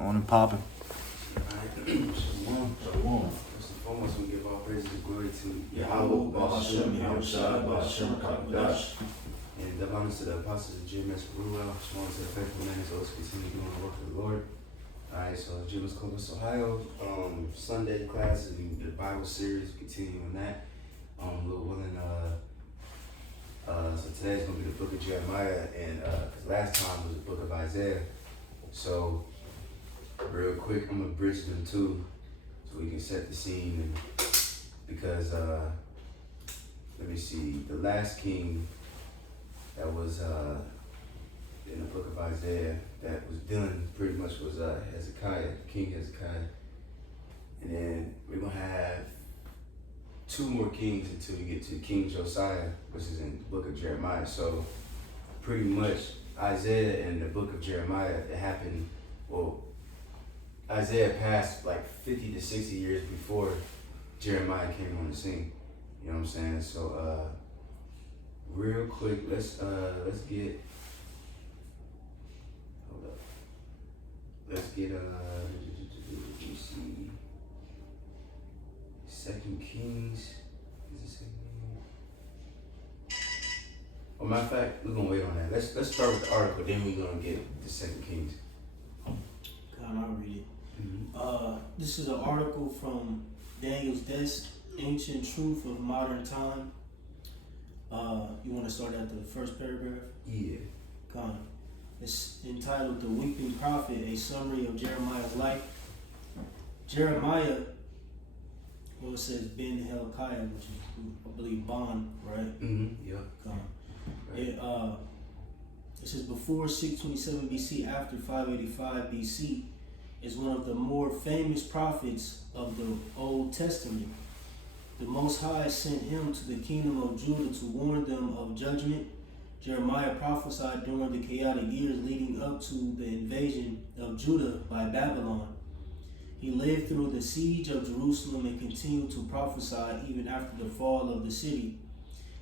On and popping. Shalom. First and foremost, we give all praise and glory to Yahweh, Ba'ashem, Yahushua, Ba'ashem, Kakadash. And double honors to the apostles of GMS Ruel, shalom to the faithful men as always continue doing the work of the Lord. Alright, so GMS Columbus, Ohio, Sunday classes, the Bible series, continuing that. Lord willing, so today's going to be the book of Jeremiah, and because last time was the book of Isaiah. So, real quick, I'm going to bridge them too, so we can set the scene. And because, let me see, the last king that was in the book of Isaiah that was done pretty much was Hezekiah, King Hezekiah. And then we're going to have two more kings until we get to King Josiah, which is in the book of Jeremiah. So pretty much Isaiah and the book of Jeremiah, it happened, well, Isaiah passed like 50 to 60 years before Jeremiah came on the scene. You know what I'm saying? So real quick, let's get, hold up. Let's get let me see. Second Kings. Is it Second Kings? Well, matter of fact, we're gonna wait on that. Let's start with the article, then we're gonna get the Second Kings. I'll read it. This is an article from Daniel's Desk, Ancient Truth of Modern Time. You want to start at the first paragraph? Yeah. It's entitled The Weeping Prophet, a summary of Jeremiah's life. Jeremiah, well, it says Ben Hilkiah, which is, I believe, Bon, right? Mm-hmm. Yeah. It says before 627 BC, after 585 BC, is one of the more famous prophets of the Old Testament. The Most High sent him to the kingdom of Judah to warn them of judgment. Jeremiah prophesied during the chaotic years leading up to the invasion of Judah by Babylon. He lived through the siege of Jerusalem and continued to prophesy even after the fall of the city.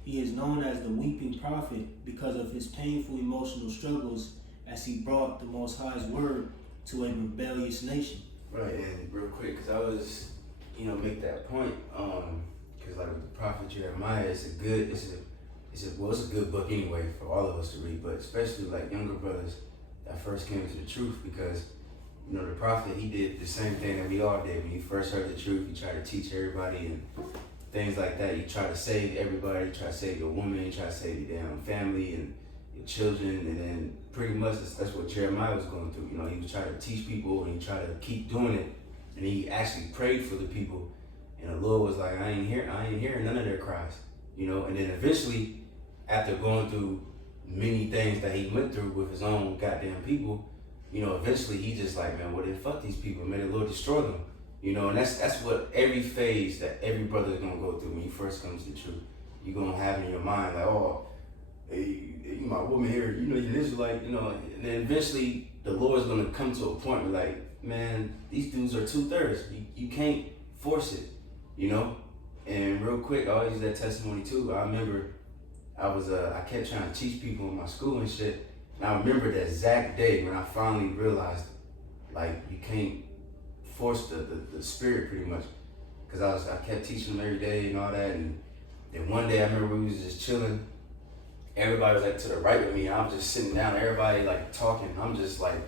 He is known as the Weeping Prophet because of his painful emotional struggles as he brought the Most High's word to a rebellious nation. Right, and real quick, because I was, make that point, because like with the prophet Jeremiah, it's a good book anyway for all of us to read, but especially like younger brothers that first came to the truth, because the prophet, he did the same thing that we all did. When he first heard the truth, he tried to teach everybody and things like that. He tried to save everybody. He tried to save your woman. He tried to save your damn family and your children. And then pretty much that's what Jeremiah was going through. He was trying to teach people and he tried to keep doing it. And he actually prayed for the people. And the Lord was like, I ain't hearing none of their cries. And then eventually, after going through many things that he went through with his own goddamn people, eventually he just like, man, well then fuck these people, may the Lord destroy them. And that's what every phase that every brother is gonna go through when you first come to the truth. You're gonna have in your mind like, oh, hey, my woman here, you're Israelite, and then eventually the Lord's gonna come to a point where like, man, these dudes are 2/3. You can't force it, And real quick, I always use that testimony too. I remember I kept trying to teach people in my school and shit. And I remember that exact day when I finally realized, like, you can't force the spirit pretty much. Because I kept teaching them every day and all that. And then one day I remember we was just chilling. Everybody was like to the right of me. And I was just sitting down, everybody like talking. I'm just like,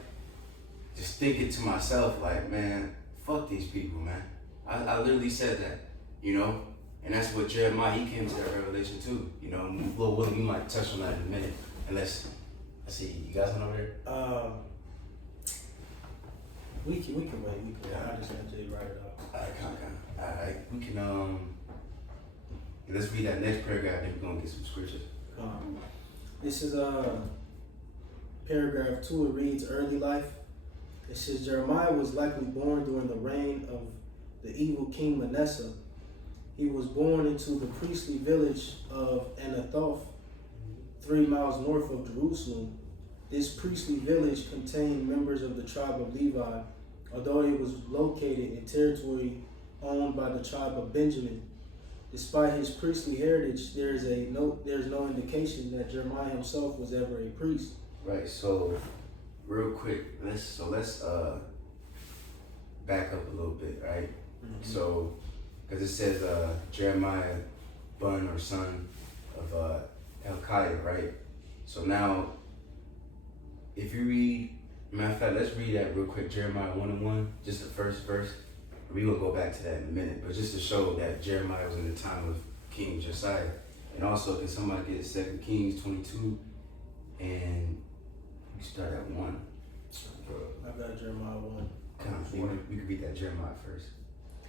just thinking to myself, like, man, fuck these people, man. I literally said that, And that's what Jeremiah, he came to that revelation too. Lord willing, we might touch on that in a minute. Unless, let's see, you guys know over there? We can wait. I just had to write it off. Alright, we can, let's read that next paragraph, then we're gonna get some scriptures. This is paragraph 2. It reads, Early life. It says, Jeremiah was likely born during the reign of the evil king Manasseh. He was born into the priestly village of Anathoth, 3 miles north of Jerusalem. This priestly village contained members of the tribe of Levi, although it was located in territory owned by the tribe of Benjamin. Despite his priestly heritage, there's no indication that Jeremiah himself was ever a priest. Right. So, real quick, let's back up a little bit, right? Mhm. So, because it says Jeremiah, son or son of Hilkiah, right? So now, if you read, matter of fact, let's read that real quick, Jeremiah 1:1, just the first verse. We're going to go back to that in a minute, but just to show that Jeremiah was in the time of King Josiah. And also, can somebody get 2 Kings 22, and you start at 1. I got Jeremiah 1. We can read that Jeremiah first.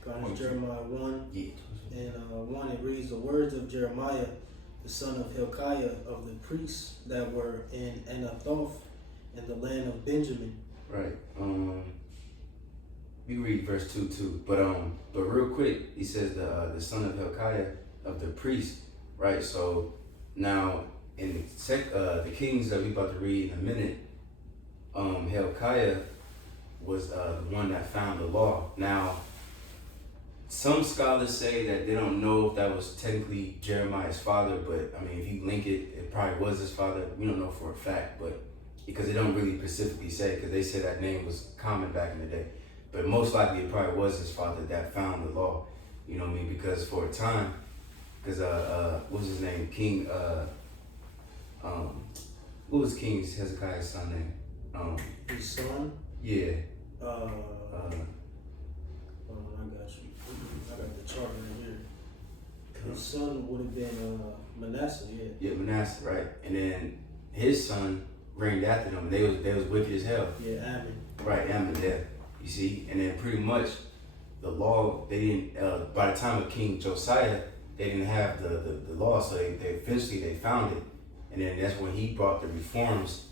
Got Jeremiah 1. Yeah. And 1, it reads, the words of Jeremiah, the son of Hilkiah, of the priests that were in Anathoth, in the land of Benjamin. Right. We read verse 2 too. But real quick, he says the son of Hilkiah, of the priest, right? So now in the Kings that we about to read in a minute, Hilkiah was the one that found the law. Now, some scholars say that they don't know if that was technically Jeremiah's father, but I mean, if you link it, it probably was his father. We don't know for a fact, but because they don't really specifically say, because they said that name was common back in the day. But most likely it probably was his father that found the law. You know what I mean? Because for a time, because what was his name? King what was King Hezekiah's son name? His son? Yeah. I got you. I got the chart right here. His son would have been Manasseh, yeah. Yeah, Manasseh, right? And then his son reigned after them. They was wicked as hell. Yeah, Ammon. Right, Ammon, yeah. You see? And then pretty much the law, they didn't, by the time of King Josiah, they didn't have the law, so they eventually they found it. And then that's when he brought the reforms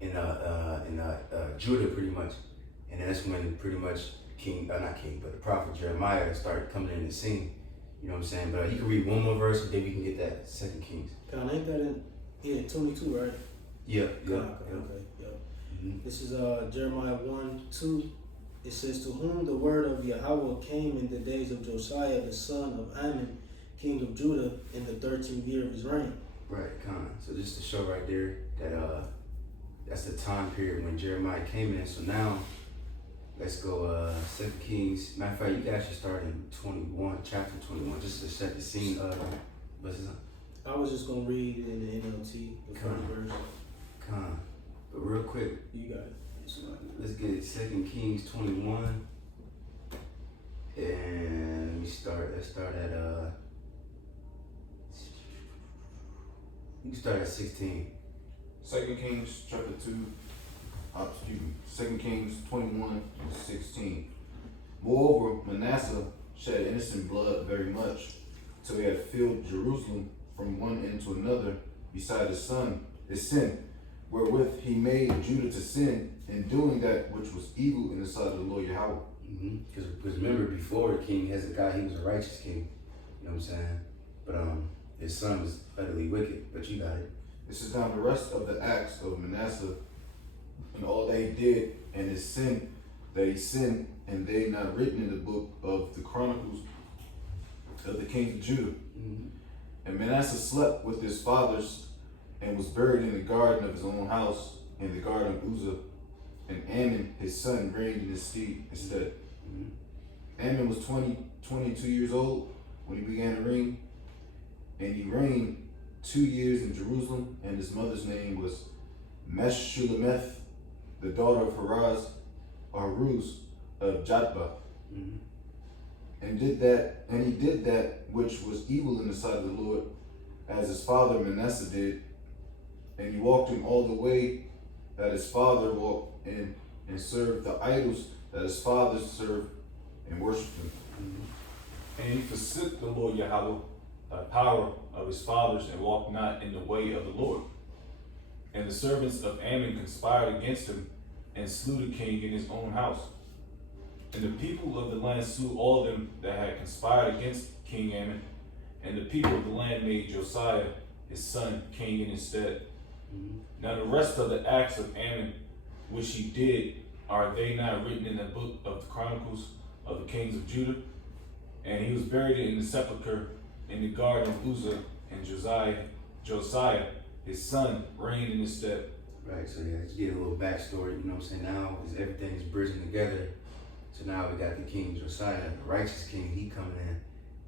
in Judah pretty much. And then that's when pretty much the prophet Jeremiah started coming in the scene. You know what I'm saying? But you can read one more verse, and then we can get that 2 Kings. Kind of ain't that in 22, right? Yeah. Okay, yeah. Mm-hmm. This is Jeremiah 1:2. It says, to whom the word of Yahweh came in the days of Josiah, the son of Ammon, king of Judah, in the 13th year of his reign. Right, so just to show right there that that's the time period when Jeremiah came in. So now let's go 2 Kings. Matter of fact, you guys should start in 21, chapter 21, just to set the scene of what's his name? I was just gonna read it in the NLT, the first verse. But real quick, You got it. let's get it 2 Kings 21. And let's start at you can start at 16. 2 Kings chapter 2, 2 Kings 21:16. Moreover, Manasseh shed innocent blood very much, till he had filled Jerusalem from one end to another, beside his sin, wherewith he made Judah to sin, in doing that which was evil in the sight of the Lord Yahweh. Because remember, before King Hezekiah, he was a righteous king. You know what I'm saying? But his son was utterly wicked. But you got it. This is now the rest of the acts of Manasseh, and all that he did, and his sin that he sinned, and they not written in the book of the Chronicles of the kings of Judah. Mm-hmm. And Manasseh slept with his fathers, and was buried in the garden of his own house, in the garden of Uzzah. And Ammon, his son, reigned in his stead. Mm-hmm. Ammon was 22 years old when he began to reign, and he reigned 2 years in Jerusalem, and his mother's name was Meshullemeth, the daughter of Haruz of Jatbah. Mm-hmm. And he did that which was evil in the sight of the Lord, as his father Manasseh did, and he walked in all the way that his father walked in, and served the idols that his fathers served, and worshipped them. Mm-hmm. And he forsook the Lord Yahweh, the power of his fathers, and walked not in the way of the Lord. And the servants of Ammon conspired against him, and slew the king in his own house. And the people of the land slew all them that had conspired against King Ammon, and the people of the land made Josiah his son king in his stead. Mm-hmm. Now the rest of the acts of Ammon, which he did, are they not written in the book of the Chronicles of the kings of Judah? And he was buried in the sepulchre in the garden of Uzzah, and Josiah, his son, reigned in his stead. Right, so yeah, let's get a little backstory, you know what I'm saying? Now, as everything is bridging together, So now we got the King Josiah, the righteous king. He coming in,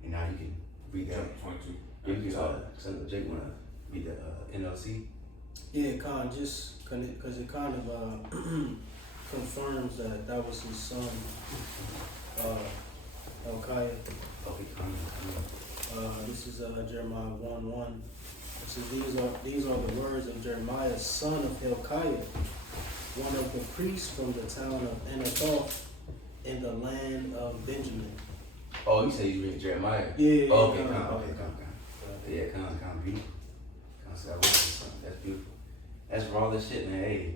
and now you can read that. Chapter 22. If you son Jake wanna read the NLC. Yeah, just because it kind of confirms that was his son, Hilkiah. Okay, come. This is Jeremiah 1:1. It says, these are the words of Jeremiah, son of Hilkiah, one of the priests from the town of Anathoth in the land of Benjamin. Oh, you say you read Jeremiah? Yeah. Oh, okay, come. Yeah, come, beautiful. That's beautiful. That's raw as shit, man. Hey,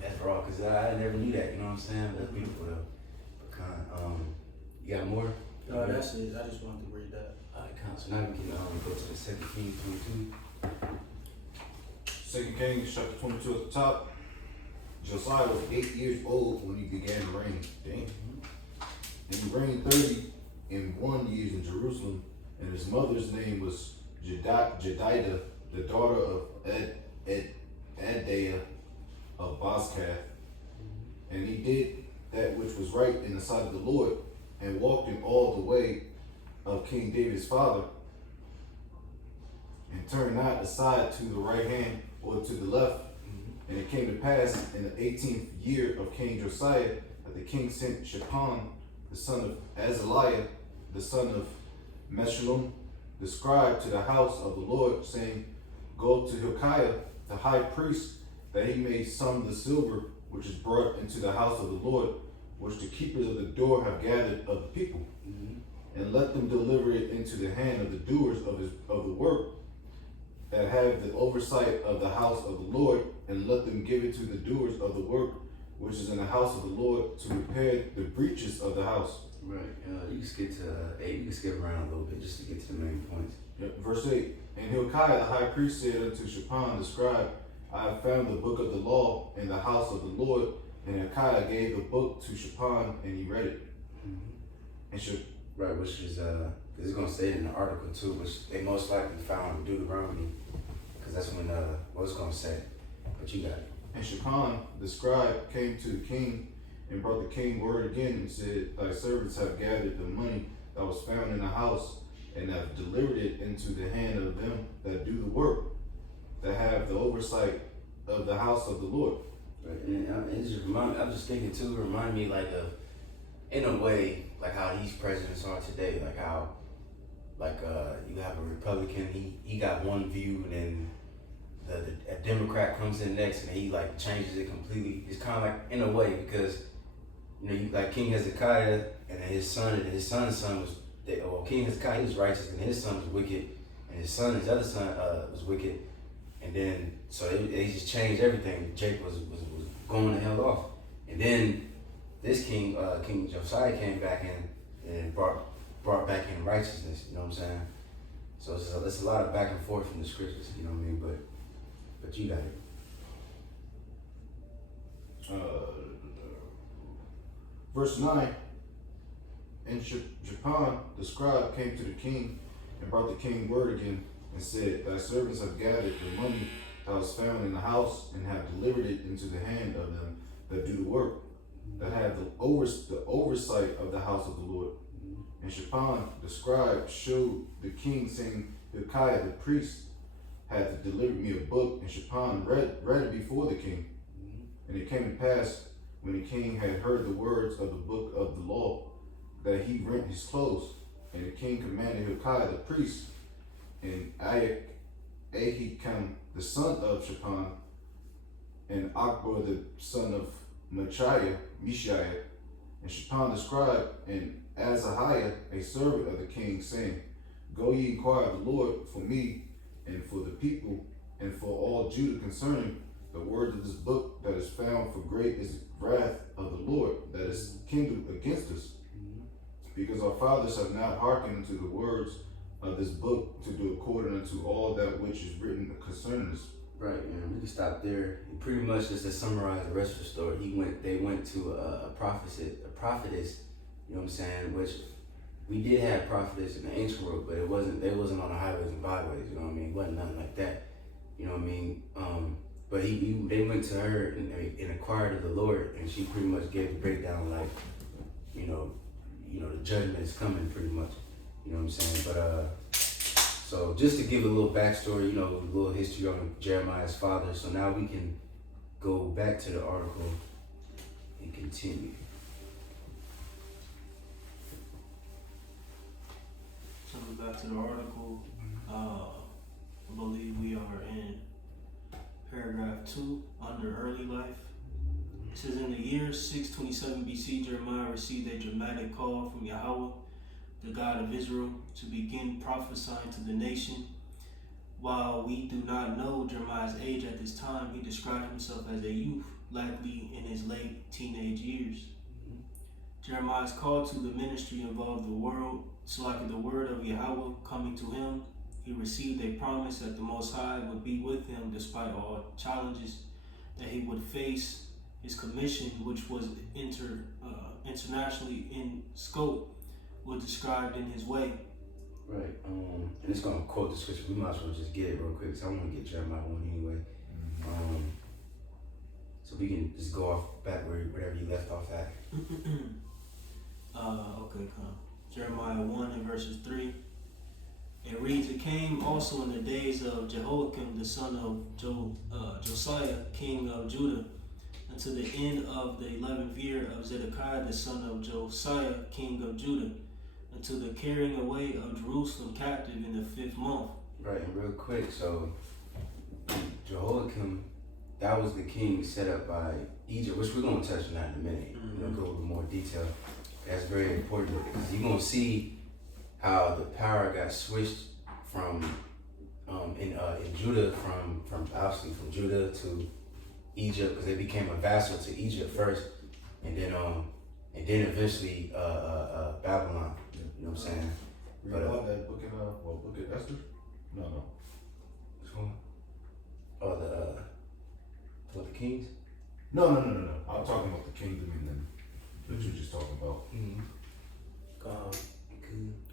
that's raw, cause I never knew that. You know what I'm saying? That's beautiful though. But you got more? No, that's it. I just wanted to read that. Alright, so now we can go to the 2 Kings 22. 2 Kings chapter 22 at the top. Josiah was 8 years old when he began to reign. Dang. And he reigned 31 years in Jerusalem, and his mother's name was Jedidah, the daughter of Adaiah of Bozkath. And he did that which was right in the sight of the Lord, and walked in all the way of King David's father, and turned not aside to the right hand or to the left. And it came to pass in the 18th year of King Josiah that the king sent Shaphan, the son of Azaliah, the son of Meshullam, the scribe, to the house of the Lord, saying, Go to Hilkiah, the high priest, that he may sum the silver which is brought into the house of the Lord, which the keepers of the door have gathered of the people, and let them deliver it into the hand of the doers of the work, that have the oversight of the house of the Lord, and let them give it to the doers of the work which is in the house of the Lord, to repair the breaches of the house. Right. You can skip to 8. You can skip around a little bit just to get to the main points. Yep. Verse 8. And Hilkiah the high priest said unto Shaphan the scribe, I have found the book of the law in the house of the Lord. And Hilkiah gave the book to Shaphan, and he read it. And right, which is it's gonna say it in the article too, which they most likely found in Deuteronomy, because that's when what it's gonna say. But you got it. And Shaphan the scribe came to the king, and brought the king word again, and said, Thy servants have gathered the money that was found in the house, and have delivered it into the hand of them that do the work, that have the oversight of the house of the Lord. Right. And it just I'm just thinking too, remind me like of, in a way, like how these presidents are today, like how, like you have a Republican, he got one view, and then a Democrat comes in next, and he like changes it completely. It's kind of like, in a way, because you like King Hezekiah, and then his son's son was, King Hezekiah, he was righteous, and his son was wicked, and his other son was wicked, and then so they just changed everything. Jake was going the hell off, and then this king, King Josiah, came back in and brought back in righteousness. You know what I'm saying? So it's a lot of back and forth in the scriptures. You know what I mean? But you got it. Verse 9. And Shaphan the scribe came to the king, and brought the king word again, and said, Thy servants have gathered the money that was found in the house, and have delivered it into the hand of them that do the work, that have the oversight of the house of the Lord. And Shaphan the scribe showed the king, saying, Hilkiah the priest hath delivered me a book. And Shaphan read it before the king. And it came to pass, when the king had heard the words of the book of the law, that he rent his clothes. And the king commanded Hilkiah the priest, and Ahikam the son of Shaphan, and Akbar the son of Mishiah, and Shaphan the scribe, and Azahiah, a servant of the king, saying, Go ye inquire of the Lord for me, and for the people, and for all Judah concerning the words of this book that is found, for great is the wrath of the Lord that is kindled against us. Because our fathers have not hearkened unto the words of this book, to do according unto all that which is written concerning us. Right, man. We can stop there. Pretty much just to summarize the rest of the story, they went to a prophetess, you know what I'm saying, which we did have prophetess in the ancient world, but they wasn't on the highways and byways, you know what I mean? It wasn't nothing like that. You know what I mean? But they went to her and inquired of the Lord, and she pretty much gave the breakdown, like the judgment is coming pretty much. You know what I'm saying? But so just to give a little backstory, a little history on Jeremiah's father. So now we can go back to the article and continue. So we're back to the article. I believe we are in paragraph 2 under early life. It says, in the year 627 BC, Jeremiah received a dramatic call from Yahweh, the God of Israel, to begin prophesying to the nation. While we do not know Jeremiah's age at this time, he described himself as a youth, likely in his late teenage years. Jeremiah's call to the ministry involved the word of Yahweh coming to him. He received a promise that the Most High would be with him despite all challenges that he would face. His commission, which was internationally in scope, was described in his way. Right. And it's going to quote the scripture. We might as well just get it real quick because I want to get Jeremiah 1 anyway. So we can just go off back wherever you left off at. Okay, come. Jeremiah 1 and verses 3. It reads, it came also in the days of Jehoiakim, the son of Josiah, king of Judah, unto the end of the 11th year of Zedekiah, the son of Josiah, king of Judah, unto the carrying away of Jerusalem captive in the 5th month. Right, and real quick, so Jehoiakim, that was the king set up by Egypt, which we're going to touch on that in a minute. Go into more detail. That's very important because you're going to see how the power got switched from in Judah from obviously from Judah to Egypt, because they became a vassal to Egypt first, and then eventually Babylon. You know what I'm saying? Read about that book in Esther? No. Which one? Oh, the Kings? No. I'm talking about the kingdom and then that you're just talking about.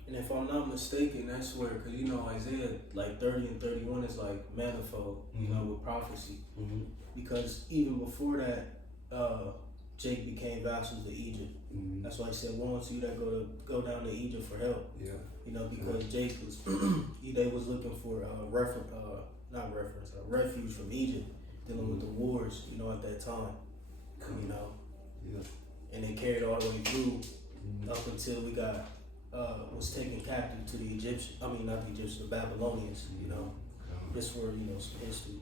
And if I'm not mistaken, that's where, because Isaiah like 30 and 31 is like manifold, with prophecy. Because even before that, Jake became vassals to Egypt. That's why he said, "Woe unto you that go down to Egypt for help." Yeah. Because Jake was they was looking for refuge from Egypt, dealing with the wars, at that time. Yeah. And they carried all the way through up until we got was taken captive to the Egyptians. I mean, not the Egyptians, the Babylonians. This were some history.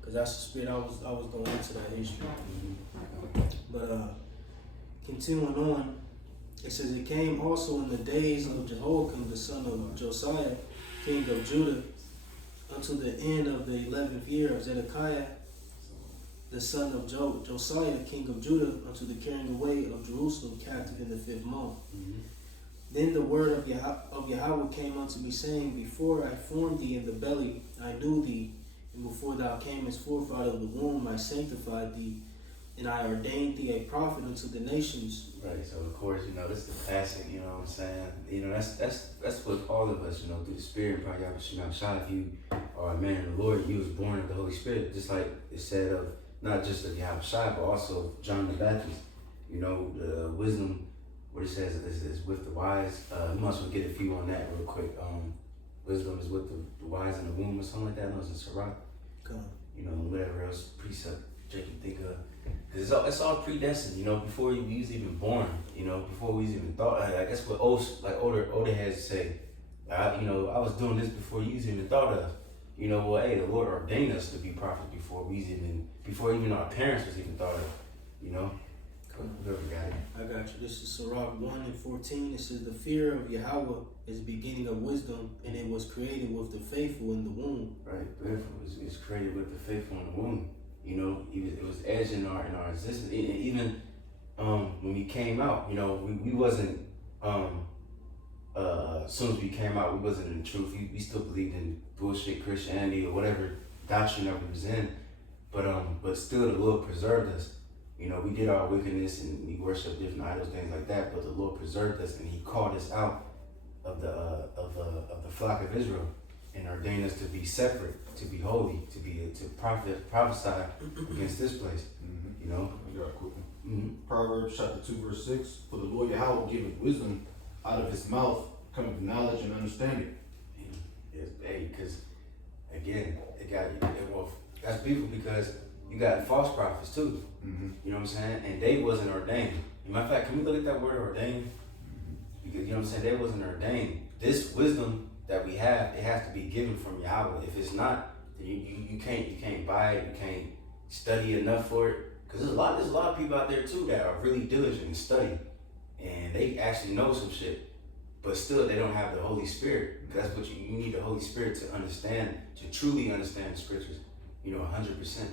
Because that's the spirit I was going into that history. But continuing on, it says, it came also in the days of Jehoiakim, the son of Josiah, king of Judah, unto the end of the 11th year of Zedekiah, the son of Josiah, king of Judah, unto the carrying away of Jerusalem captive in the 5th month. Then the word of Yahweh came unto me, saying, before I formed thee in the belly, I knew thee, and before thou camest forth out of the womb, I sanctified thee, and I ordained thee a prophet unto the nations. Right. So of course, this is the classic. You know what I'm saying? That's what all of us, through the Spirit, probably if you are a man of the Lord, you was born of the Holy Spirit, just like it said of not just of Yahweh Shai, but also John the Baptist. The wisdom. What it says is with the wise. You might as well get a few on that real quick. Wisdom is with the wise in the womb or something like that. No, it's in Sirach. Whatever else precept Jake can think of. Cause it's all predestined. Before we was even born. Before we even thought. I guess what older heads say. I was doing this before you even thought of. Hey, the Lord ordained us to be prophets before even our parents was even thought of. Whoever got it. I got you. This is Sirach 1 and 14. It says, the fear of Yahweh is the beginning of wisdom, and it was created with the faithful in the womb. Right. It was created with the faithful in the womb. It was edged in our existence. Even when we came out, we wasn't as soon as we came out, we wasn't in the truth. We still believed in bullshit Christianity or whatever doctrine that we was in. But still the Lord preserved us. We did our wickedness and we worshiped different idols, things like that. But the Lord preserved us and He called us out of the flock of Israel and ordained us to be separate, to be holy, to prophesy against this place. I got a quick one. Proverbs chapter 2 verse 6. For the Lord Yahweh giveth wisdom, out of his mouth cometh knowledge and understanding. Yes, hey, because again, that's beautiful because you got false prophets too. Mm-hmm. You know what I'm saying? And they wasn't ordained. As a matter of fact, can we look at that word ordained? Because you know what I'm saying, they wasn't ordained. This wisdom that we have, it has to be given from Yahweh. If it's not, then you can't buy it, you can't study enough for it. Because there's a lot of people out there too that are really diligent and study. And they actually know some shit. But still they don't have the Holy Spirit. Because that's what you need, the Holy Spirit to understand, to truly understand the scriptures, 100%.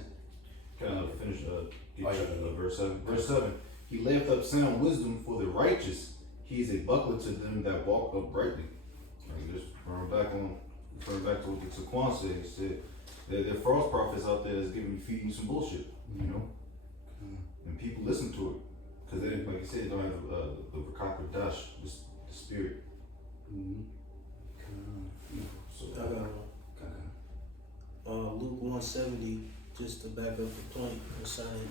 Can I finish yeah. verse 7? Verse 7. He layeth up sound wisdom for the righteous. He is a buckler to them that walk uprightly. Like just referring back to what the Taquan said. He said there are false prophets out there that's feeding you some bullshit, and people listen to it because they, like you said, they don't have the Rakak Dash, the spirit. So I got one. Luke 170, just to back up the point concerning,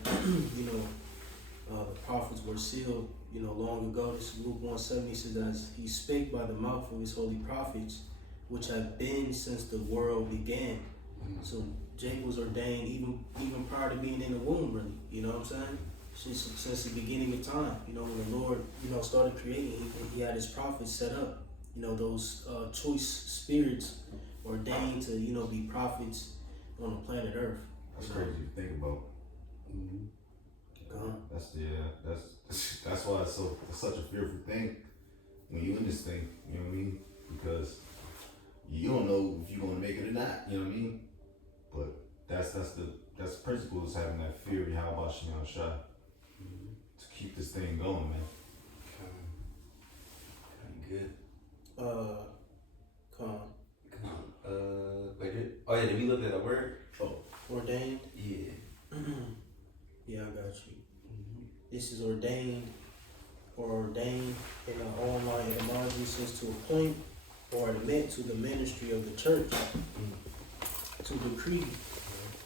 the prophets were sealed, long ago. This is Luke 170 says, as he spake by the mouth of his holy prophets, which have been since the world began. So Jake was ordained even prior to being in the womb, really. You know what I'm saying? Since the beginning of time. When the Lord, started creating, he had his prophets set up. Those choice spirits ordained to, be prophets on the planet Earth. that's crazy to think about. That's why it's such a fearful thing when you in this thing. You know what I mean? Because you don't know if you're gonna make it or not. You know what I mean? But that's the principle is having that fear of Yahweh Shem Shah to keep this thing going, man. Good. Wait, did we look at the word? ordained? Yeah. Yeah, I got you. This is ordained or ordained in an online etymology says to appoint or admit to the ministry of the church, to decree,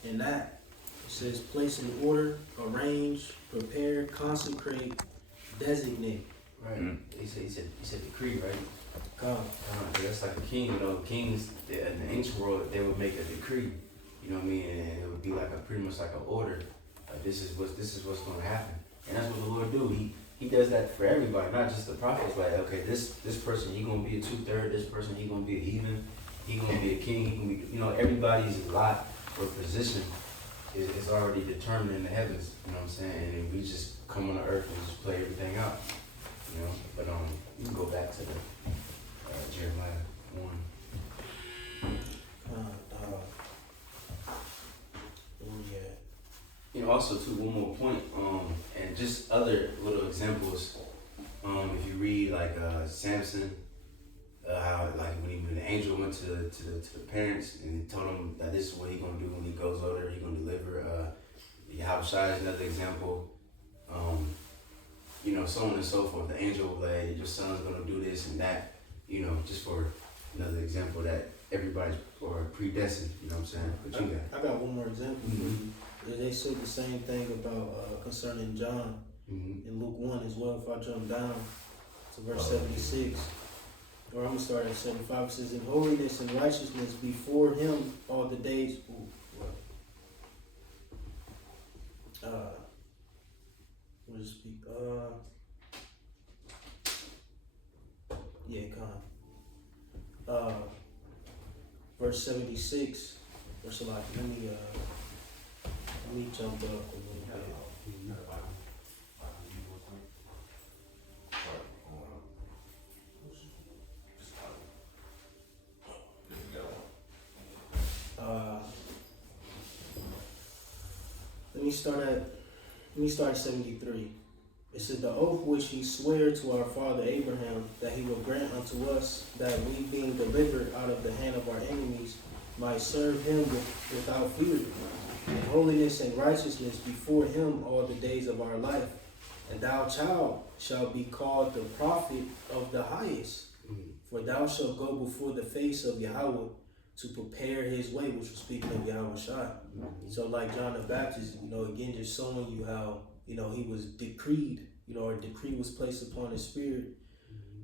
and that it says place in order, arrange, prepare, consecrate, designate. Right. He said decree, right? God. That's like a king. Kings in the ancient world, they would make a decree. You know what I mean? And it would be like pretty much like an order. This is what's going to happen, and that's what the Lord do. He does that for everybody, not just the prophets. Like, okay, this person he gonna be a 2/3. This person he gonna be a heathen. He gonna be a king. He gonna be, everybody's lot or position is already determined in the heavens. You know what I'm saying? And we just come on the earth and just play everything out. But you can go back to the Jeremiah 1. Also too, one more point, and just other little examples. If you read like Samson, how like when the angel went to the parents and he told them that this is what he gonna do when he goes over there, he gonna deliver. Yahweh Shai is another example. So on and so forth. The angel will like, your son's gonna do this and that. Just for another example that everybody's predestined. You know what I'm saying? But you got. I got one more example for you. They said the same thing about concerning John in Luke 1 as well. If I jump down to verse 76, or I'm gonna start at 75. It says, "In holiness and righteousness before Him all the days." What is speak? Verse 76. Verse a lot. Let me jump up a little bit. Let me start at 73. It says, "The oath which he sware to our father Abraham, that he will grant unto us, that we being delivered out of the hand of our enemies, might serve him without fear, in holiness and righteousness before him all the days of our life. And thou, child, shalt be called the prophet of the highest. For thou shalt go before the face of Yahweh to prepare his way," which was speaking of Yahweh Shai. So like John the Baptist, again, just showing you how he was decreed, or a decree was placed upon his spirit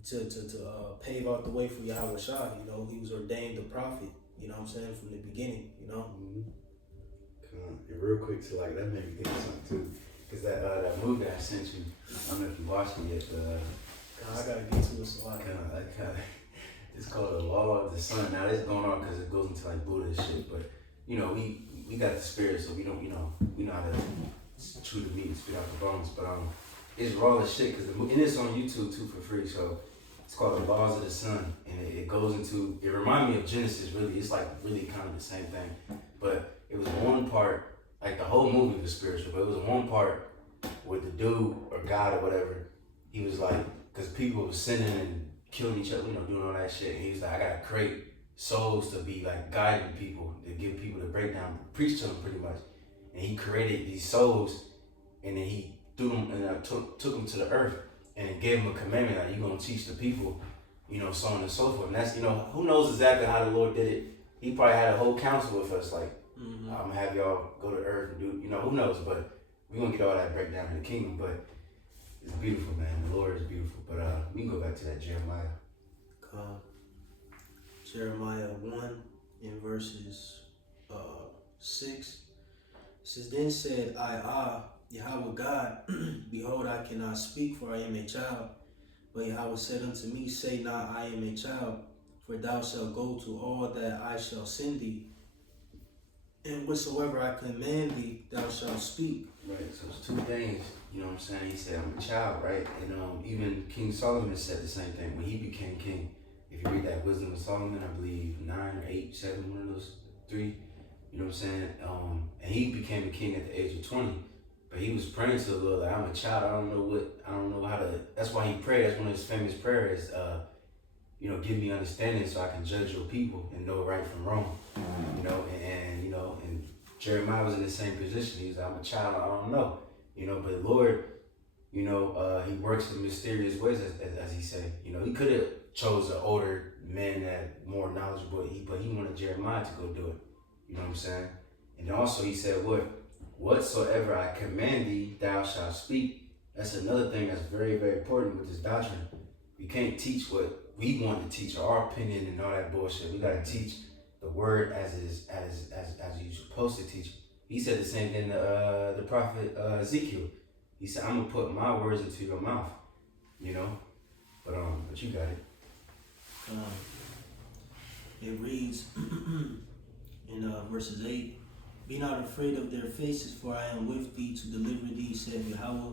to pave out the way for Yahweh Shah. He was ordained a prophet, from the beginning, Mm-hmm. Come on. And real quick, so like that made me think of something too. Cause that movie that I sent you, I don't know if you watched it yet. I gotta get to this a lot. It's called The Law of the Sun. Now this going on because it goes into like Buddhist shit, but we got the spirit, so we don't, we know how to chew the meat and spit out the bones. But it's raw as shit because and it's on YouTube too for free. So it's called The Laws of the Sun, and it goes into. It reminds me of Genesis. Really, it's like really kind of the same thing, but it was one part. Like the whole movie was spiritual, but it was one part with the dude or God or whatever. He was like, because people were sinning and killing each other, doing all that shit. And he was like, I gotta create souls to be like guiding people, to give people the breakdown, preach to them pretty much. And he created these souls, and then he threw them and took them to the earth and gave them a commandment like you're gonna teach the people, so on and so forth. And that's who knows exactly how the Lord did it. He probably had a whole council with us, like. Mm-hmm. I'm gonna have y'all go to earth and do, who knows, but we're gonna get all that breakdown in the kingdom. But it's beautiful, man. The Lord is beautiful. But we can go back to that Jeremiah. Jeremiah 1 in verses 6. It says, Then said I, Yahweh God, behold, I cannot speak, for I am a child. But Yahweh said unto me, Say not, I am a child, for thou shalt go to all that I shall send thee. And whatsoever I command thee, thou shalt speak. Right, so it's two things, you know what I'm saying? He said, I'm a child, right? And even King Solomon said the same thing when he became king. If you read that Wisdom of Solomon, I believe 9 or 8, 7, one of those three, you know what I'm saying? And he became a king at the age of 20. But he was praying to the Lord, like, I'm a child, I don't know how to, that's why he prayed, that's one of his famous prayers, give me understanding so I can judge your people and know right from wrong. And Jeremiah was in the same position. He was like, I'm a child, I don't know. But the Lord, he works in mysterious ways, as he said. He could have chose an older man that more knowledgeable, but he wanted Jeremiah to go do it. You know what I'm saying? And also he said, whatsoever I command thee, thou shalt speak. That's another thing that's very, very important with this doctrine. We can't teach what we want to teach, or our opinion and all that bullshit. We gotta teach the word as it is, as you're supposed to teach. He said the same thing to the prophet Ezekiel. He said, I'm gonna put my words into your mouth, But you got it. It reads in verses 8, Be not afraid of their faces, for I am with thee to deliver thee, said Yahweh.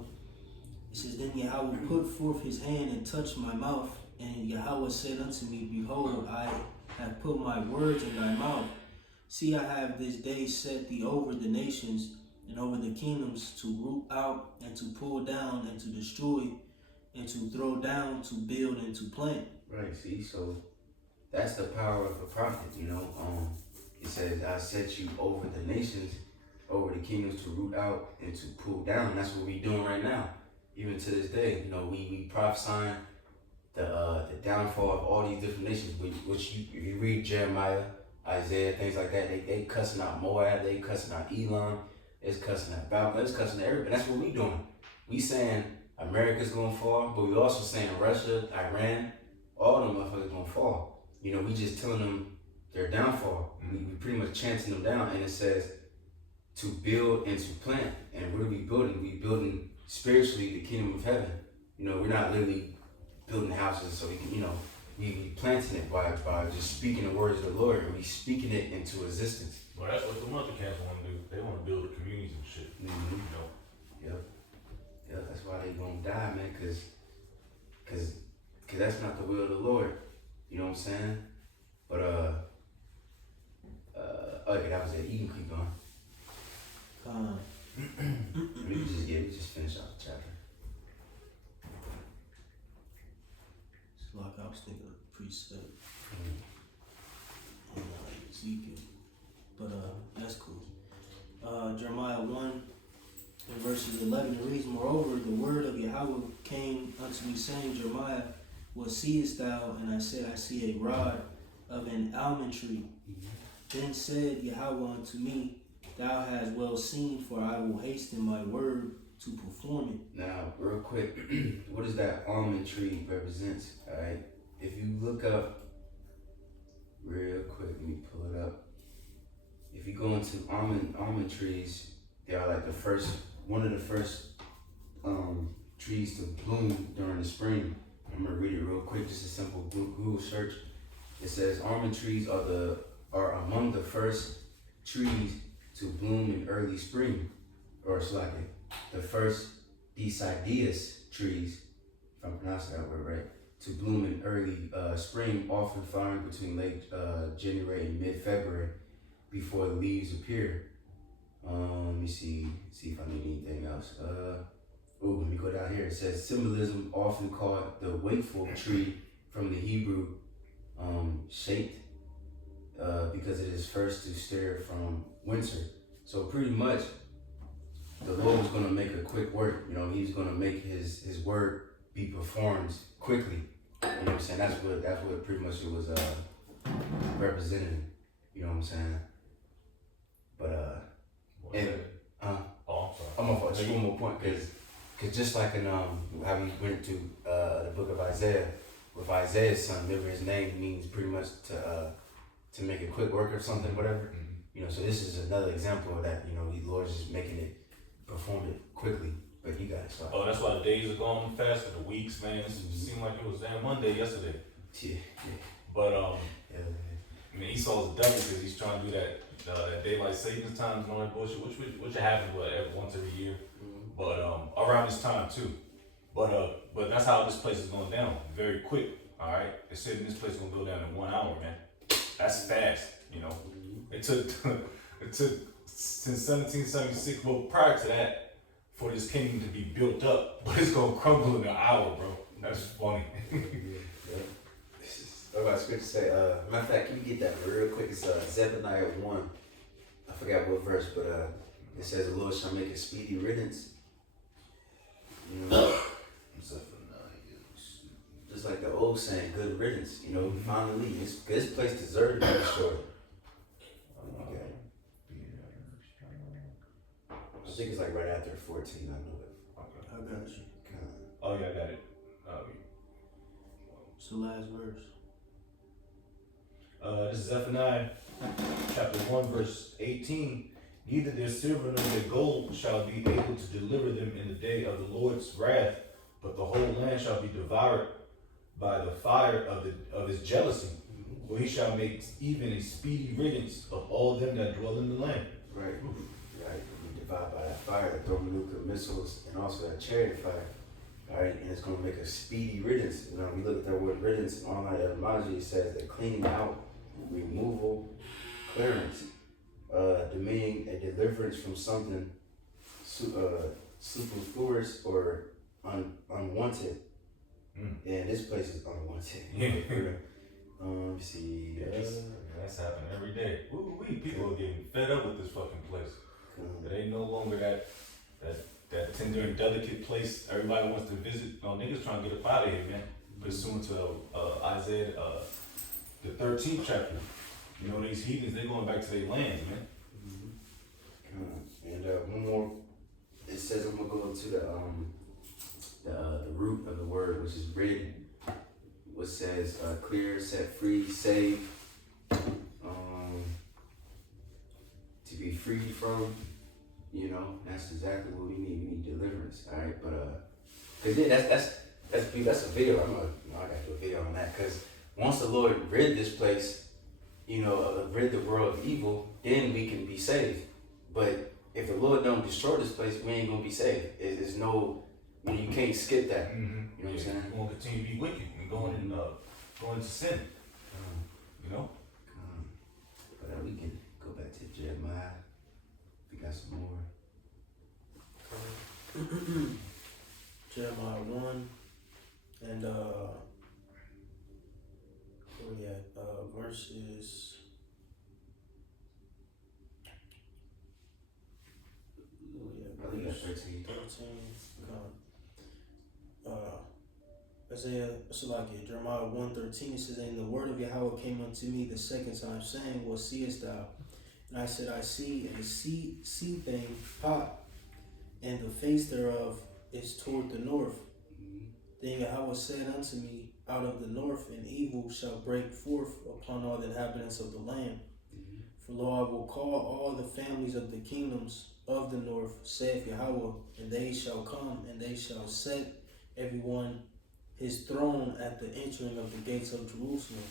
It says, Then Yahweh put forth his hand and touched my mouth, and Yahweh said unto me, Behold, I have put my words in thy mouth. See, I have this day set thee over the nations and over the kingdoms, to root out and to pull down and to destroy and to throw down, to build and to plant. Right, see, so that's the power of a prophet, It says, I set you over the nations, over the kingdoms, to root out and to pull down. And that's what we're doing right now. Even to this day, we prophesying the downfall of all these different nations, which you read Jeremiah, Isaiah, things like that, they cussing out Moab, they cussing out Elam, it's cussing out Babylon, it's cussing out everybody. That's what we doing. We saying America's gonna fall, but we also saying Russia, Iran, all them motherfuckers gonna fall. We just telling them their downfall. We pretty much chanting them down, and it says to build and to plant. And what are we building? We building spiritually the kingdom of heaven. We're not literally building houses so we can, we planting it by just speaking the words of the Lord, and we speaking it into existence. Well, that's what the mother camps want to do. They want to build communities and shit. Mm-hmm. Yep, that's why they gonna die, man, cause that's not the will of the Lord. You know what I'm saying? But okay, that was it. You can keep going. We just finish off the chapter. It's like I was thinking of precept in Ezekiel, but that's cool. Jeremiah 1 in verses 11, it reads, Moreover, the word of Yahweh came unto me, saying, Jeremiah, what seest thou? And I said, I see a rod of an almond tree. Then said Yahweh unto me, Thou hast well seen, for I will hasten my word to perform it. Now, real quick, what does that almond tree represents? All right, if you look up real quick, let me pull it up. If you go into almond trees, they are like one of the first trees to bloom during the spring. I'm gonna read it real quick, just a simple Google search. It says almond trees are among the first trees to bloom in early spring, or it's like the first deciduous trees, if I'm pronouncing that word right, to bloom in early spring, often flowering between late January and mid-February before the leaves appear. Let me see if I need anything else. Let me go down here. It says symbolism, often called the wakeful tree from the Hebrew, shaped because it is first to stir from winter. So pretty much, the Lord was going to make a quick work. You know, He's going to make His word be performed quickly. You know what I'm saying? That's what pretty much it was representing. You know what I'm saying? But I'm sorry. I'm gonna just one more point, cause just like in how we went to the book of Isaiah, with Isaiah's son, remember his name means pretty much to make a quick work or something, whatever. You know, so this is another example of that. You know, the Lord's just making it perform it quickly. But you gotta start. Oh, that's why the days are going faster, the weeks, man. It seemed like it was damn Monday yesterday. Yeah. But Yeah. I mean, Esau's a devil because he's trying to do that daylight savings times and all that bullshit, which happens once every year. But around this time too. But that's how this place is going down, very quick. All right, they said this place is gonna go down in 1 hour, man. That's fast, you know. It took since 1776. Well, prior to that, for this kingdom to be built up, but it's gonna crumble in an hour, bro. That's funny. I got scripture to say. Matter of fact, can you get that real quick? It's Zephaniah 1. I forgot what verse, but it says the Lord shall make a speedy riddance. You know, just like the old saying, good riddance. You know, finally, this place deserved to be destroyed. Okay. I think it's like right after 14. I know it. I got you. Oh yeah, I got it. It's the last verse. This is Zephaniah chapter 1 verse 18. Neither their silver nor their gold shall be able to deliver them in the day of the Lord's wrath, but the whole land shall be devoured by the fire of his jealousy. For he shall make even a speedy riddance of all them that dwell in the land. Right. Right. Be devoured by that fire, the thermonuclear missiles, and also that chariot fire. Alright, and it's going to make a speedy riddance. You know, we look at that word riddance in online etymology. It says that cleaning out, removal, clearance, demeaning a deliverance from something superfluous or unwanted. And this place is unwanted. Let's see. That's happening every day. People are getting fed up with this fucking place. It ain't no longer that tender and delicate place everybody wants to visit. No, niggas trying to get up out of here, man. Pursuant to Isaiah, the 13th chapter. You know, these heathens, they going back to their lands, man. And one more. It says I'm gonna go to the root of the word, which is rid, which says clear, set free, save, to be freed from. You know, that's exactly what we need. We need deliverance, all right? But cause yeah, that's a video. I got to do a video on that. Cause once the Lord rid this place, you know, rid the world of evil, then we can be saved. But if the Lord don't destroy this place, we ain't gonna be saved. There's no, you can't skip that. You know what I'm saying? We're gonna continue to be wicked and going into sin. You know. But we can go back to Jeremiah. We got some more. Jeremiah 1 and where we at? Verses. I think that's 13. 13. Isaiah, Jeremiah 1:13, it says, and the word of Yahweh came unto me the second time, saying, what seest thou? And I said, I see a seething pot, and the face thereof is toward the north. Mhm. Then Yahweh said unto me, out of the north an evil shall break forth upon all the inhabitants of the land. Mhm. For lo, I will call all the families of the kingdoms of the north, saith Yahweh, and they shall come, and they shall set every one his throne at the entering of the gates of Jerusalem,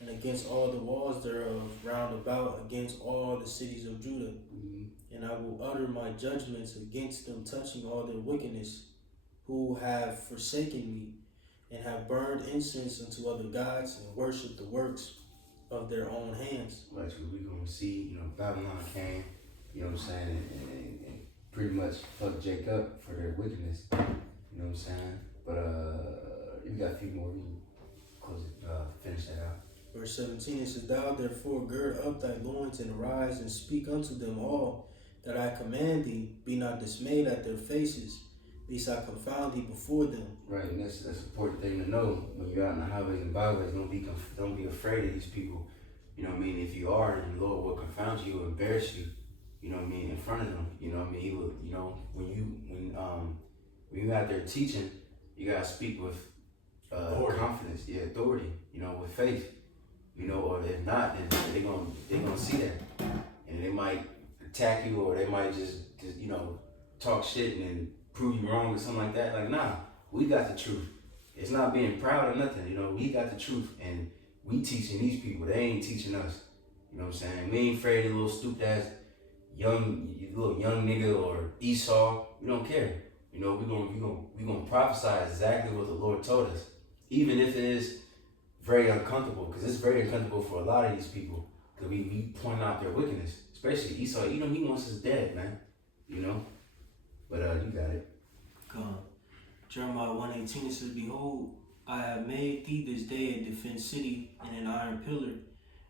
and against all the walls thereof round about, against all the cities of Judah. Mhm. And I will utter my judgments against them touching all their wickedness, who have forsaken me, and have burned incense unto other gods, and worshipped the works of their own hands. Like we gonna see, Babylon came, you know what I'm saying, and pretty much fuck Jacob for their wickedness. You know what I'm saying? But you got a few more. We can close it, finish that out. Verse 17, it says, Thou therefore gird up thy loins, and arise, and speak unto them all that I command thee. Be not dismayed at their faces, lest I confound thee before them. Right, and that's an important thing to know when you're out in the highways and byways. Don't be afraid of these people. You know what I mean? If you are, and the Lord will confound you, He will embarrass you. You know what I mean? In front of them. You know what I mean? He will. You know, when you out there teaching, you gotta speak with confidence, authority. You know, with faith. You know, or if not, then they gonna see that, and they might attack you, or they might just talk shit and prove you wrong or something like that. Like, nah, we got the truth. It's not being proud or nothing. You know, we got the truth, and we teaching these people. They ain't teaching us. You know what I'm saying? We ain't afraid of little stupid ass young nigga or Esau. We don't care. You know, we gonna prophesy exactly what the Lord told us, even if it is very uncomfortable, because it's very uncomfortable for a lot of these people, because we point out their wickedness, especially Esau. You know, he wants us dead, man. You know, but you got it. Jeremiah 1:18, it says, Behold, I have made thee this day a defense city, and an iron pillar,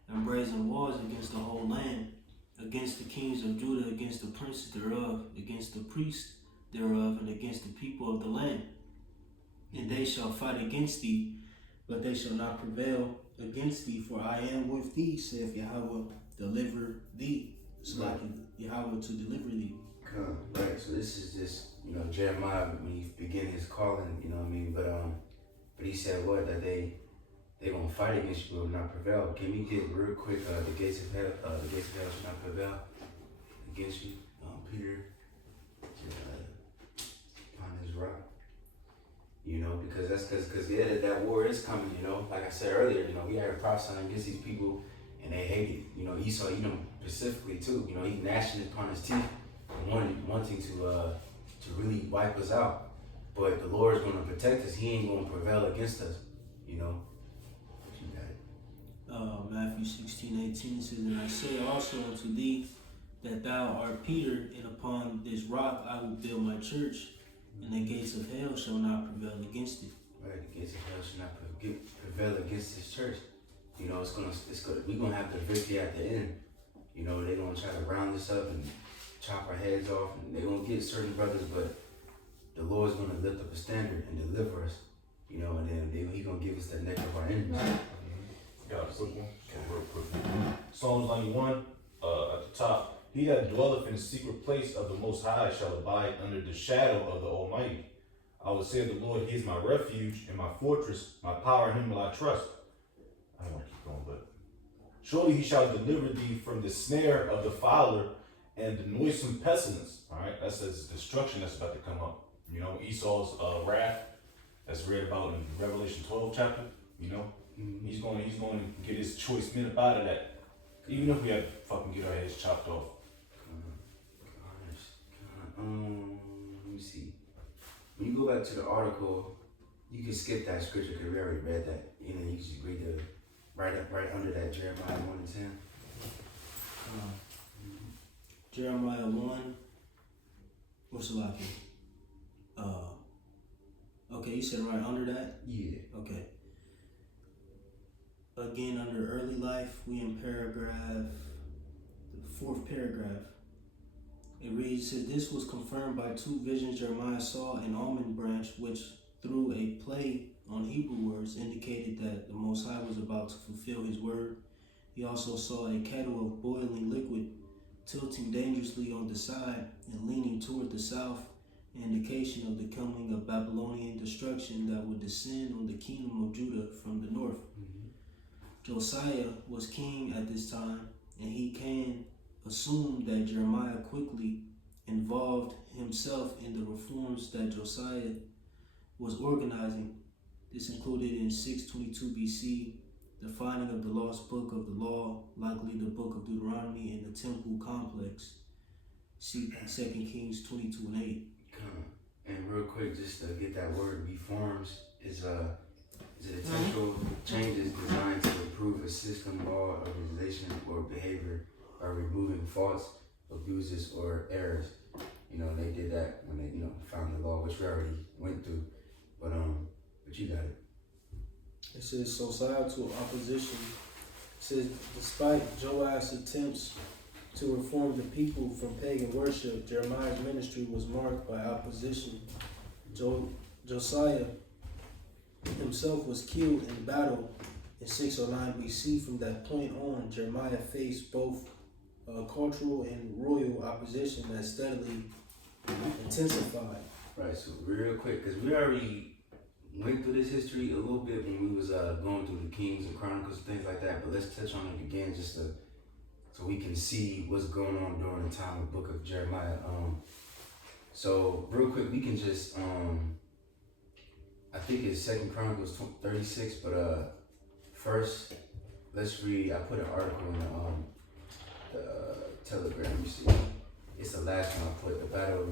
and brazen walls against the whole land, against the kings of Judah, against the princes thereof, against the priests thereof, and against the people of the land. And they shall fight against thee, but they shall not prevail against thee, for I am with thee, saith Yahweh, deliver thee. It's like Yahweh to deliver thee. Right, so this is just, Jeremiah, when he began his calling, you know what I mean? But he said what? That they gonna fight against you, will not prevail. Can we get real quick, the gates of hell shall not prevail against you, Peter, upon his rock. You know, because that war is coming, like I said earlier, we had a prophesying against these people, and they hate it. Esau, specifically too, he gnashing upon his teeth, wanting to really wipe us out. But the Lord is going to protect us. He ain't going to prevail against us, You got it. Matthew 16:18 says, And I say also unto thee that thou art Peter, and upon this rock I will build my church, and the gates of hell shall not prevail against it. Right, the gates of hell shall not prevail against this church. We're gonna have the victory at the end. They're gonna try to round us up and chop our heads off, and they're gonna get certain brothers, but the Lord's gonna lift up a standard and deliver us. And then He's gonna give us the neck of our enemies. Got a quick one? Real quick one. Psalms 91, at the top. He that dwelleth in the secret place of the Most High shall abide under the shadow of the Almighty. I will say of the Lord, He is my refuge and my fortress, my power, in Him will I trust. I don't want to keep going, but surely He shall deliver thee from the snare of the fowler and the noisome pestilence. All right, that says destruction that's about to come up. Esau's wrath, that's read about in Revelation 12 chapter. Mm-hmm. He's going to get his choice men up out of that. Even if we have to fucking get our heads chopped off. Let me see. When you go back to the article, you can skip that scripture because we already read that. You can just read the right under that Jeremiah 1:10. Jeremiah 1. What's the like? Okay, you said right under that? Yeah. Okay. Again, under early life, we in the fourth paragraph. It reads, says, This was confirmed by two visions Jeremiah saw an almond branch, which through a play on Hebrew words indicated that the Most High was about to fulfill His word. He also saw a kettle of boiling liquid, tilting dangerously on the side and leaning toward the south, an indication of the coming of Babylonian destruction that would descend on the kingdom of Judah from the north. Josiah was king at this time, and he can assume that Jeremiah quickly involved himself in the reforms that Josiah was organizing. This included in 622 BC the finding of the lost book of the law, likely the book of Deuteronomy, in the temple complex. See 2 Kings 22 and 8. And real quick, just to get that word, reforms is intentional changes designed to improve a system, law, organization, or behavior by removing faults, abuses, or errors. You know, they did that when they, found the law, which we already went through. But you got it. It says societal opposition. It says despite Joash's attempts to reform the people from pagan worship, Jeremiah's ministry was marked by opposition. Josiah himself was killed in battle in 609 BC. From that point on, Jeremiah faced both cultural and royal opposition that steadily intensified. Right, so real quick, because we already went through this history a little bit when we was going through the Kings and Chronicles and things like that, but let's touch on it again just so we can see what's going on during the time of the book of Jeremiah. So real quick, we can just I think it's 2 Chronicles 36, but first let's read. I put an article in the Telegram. You see, it's the last one I put. The Battle of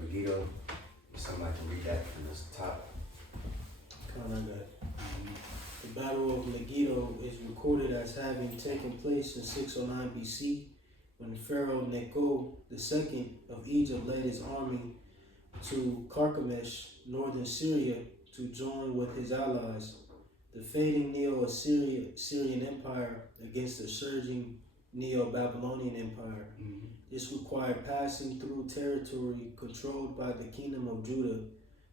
Megiddo. Somebody can read that from the top. The Battle of Megiddo is recorded as having taken place in 609 BC when Pharaoh Necho II of Egypt led his army to Carchemish, northern Syria, to join with his allies, the fading Neo-Assyrian Empire, against the surging Neo-Babylonian Empire. This required passing through territory controlled by the kingdom of Judah.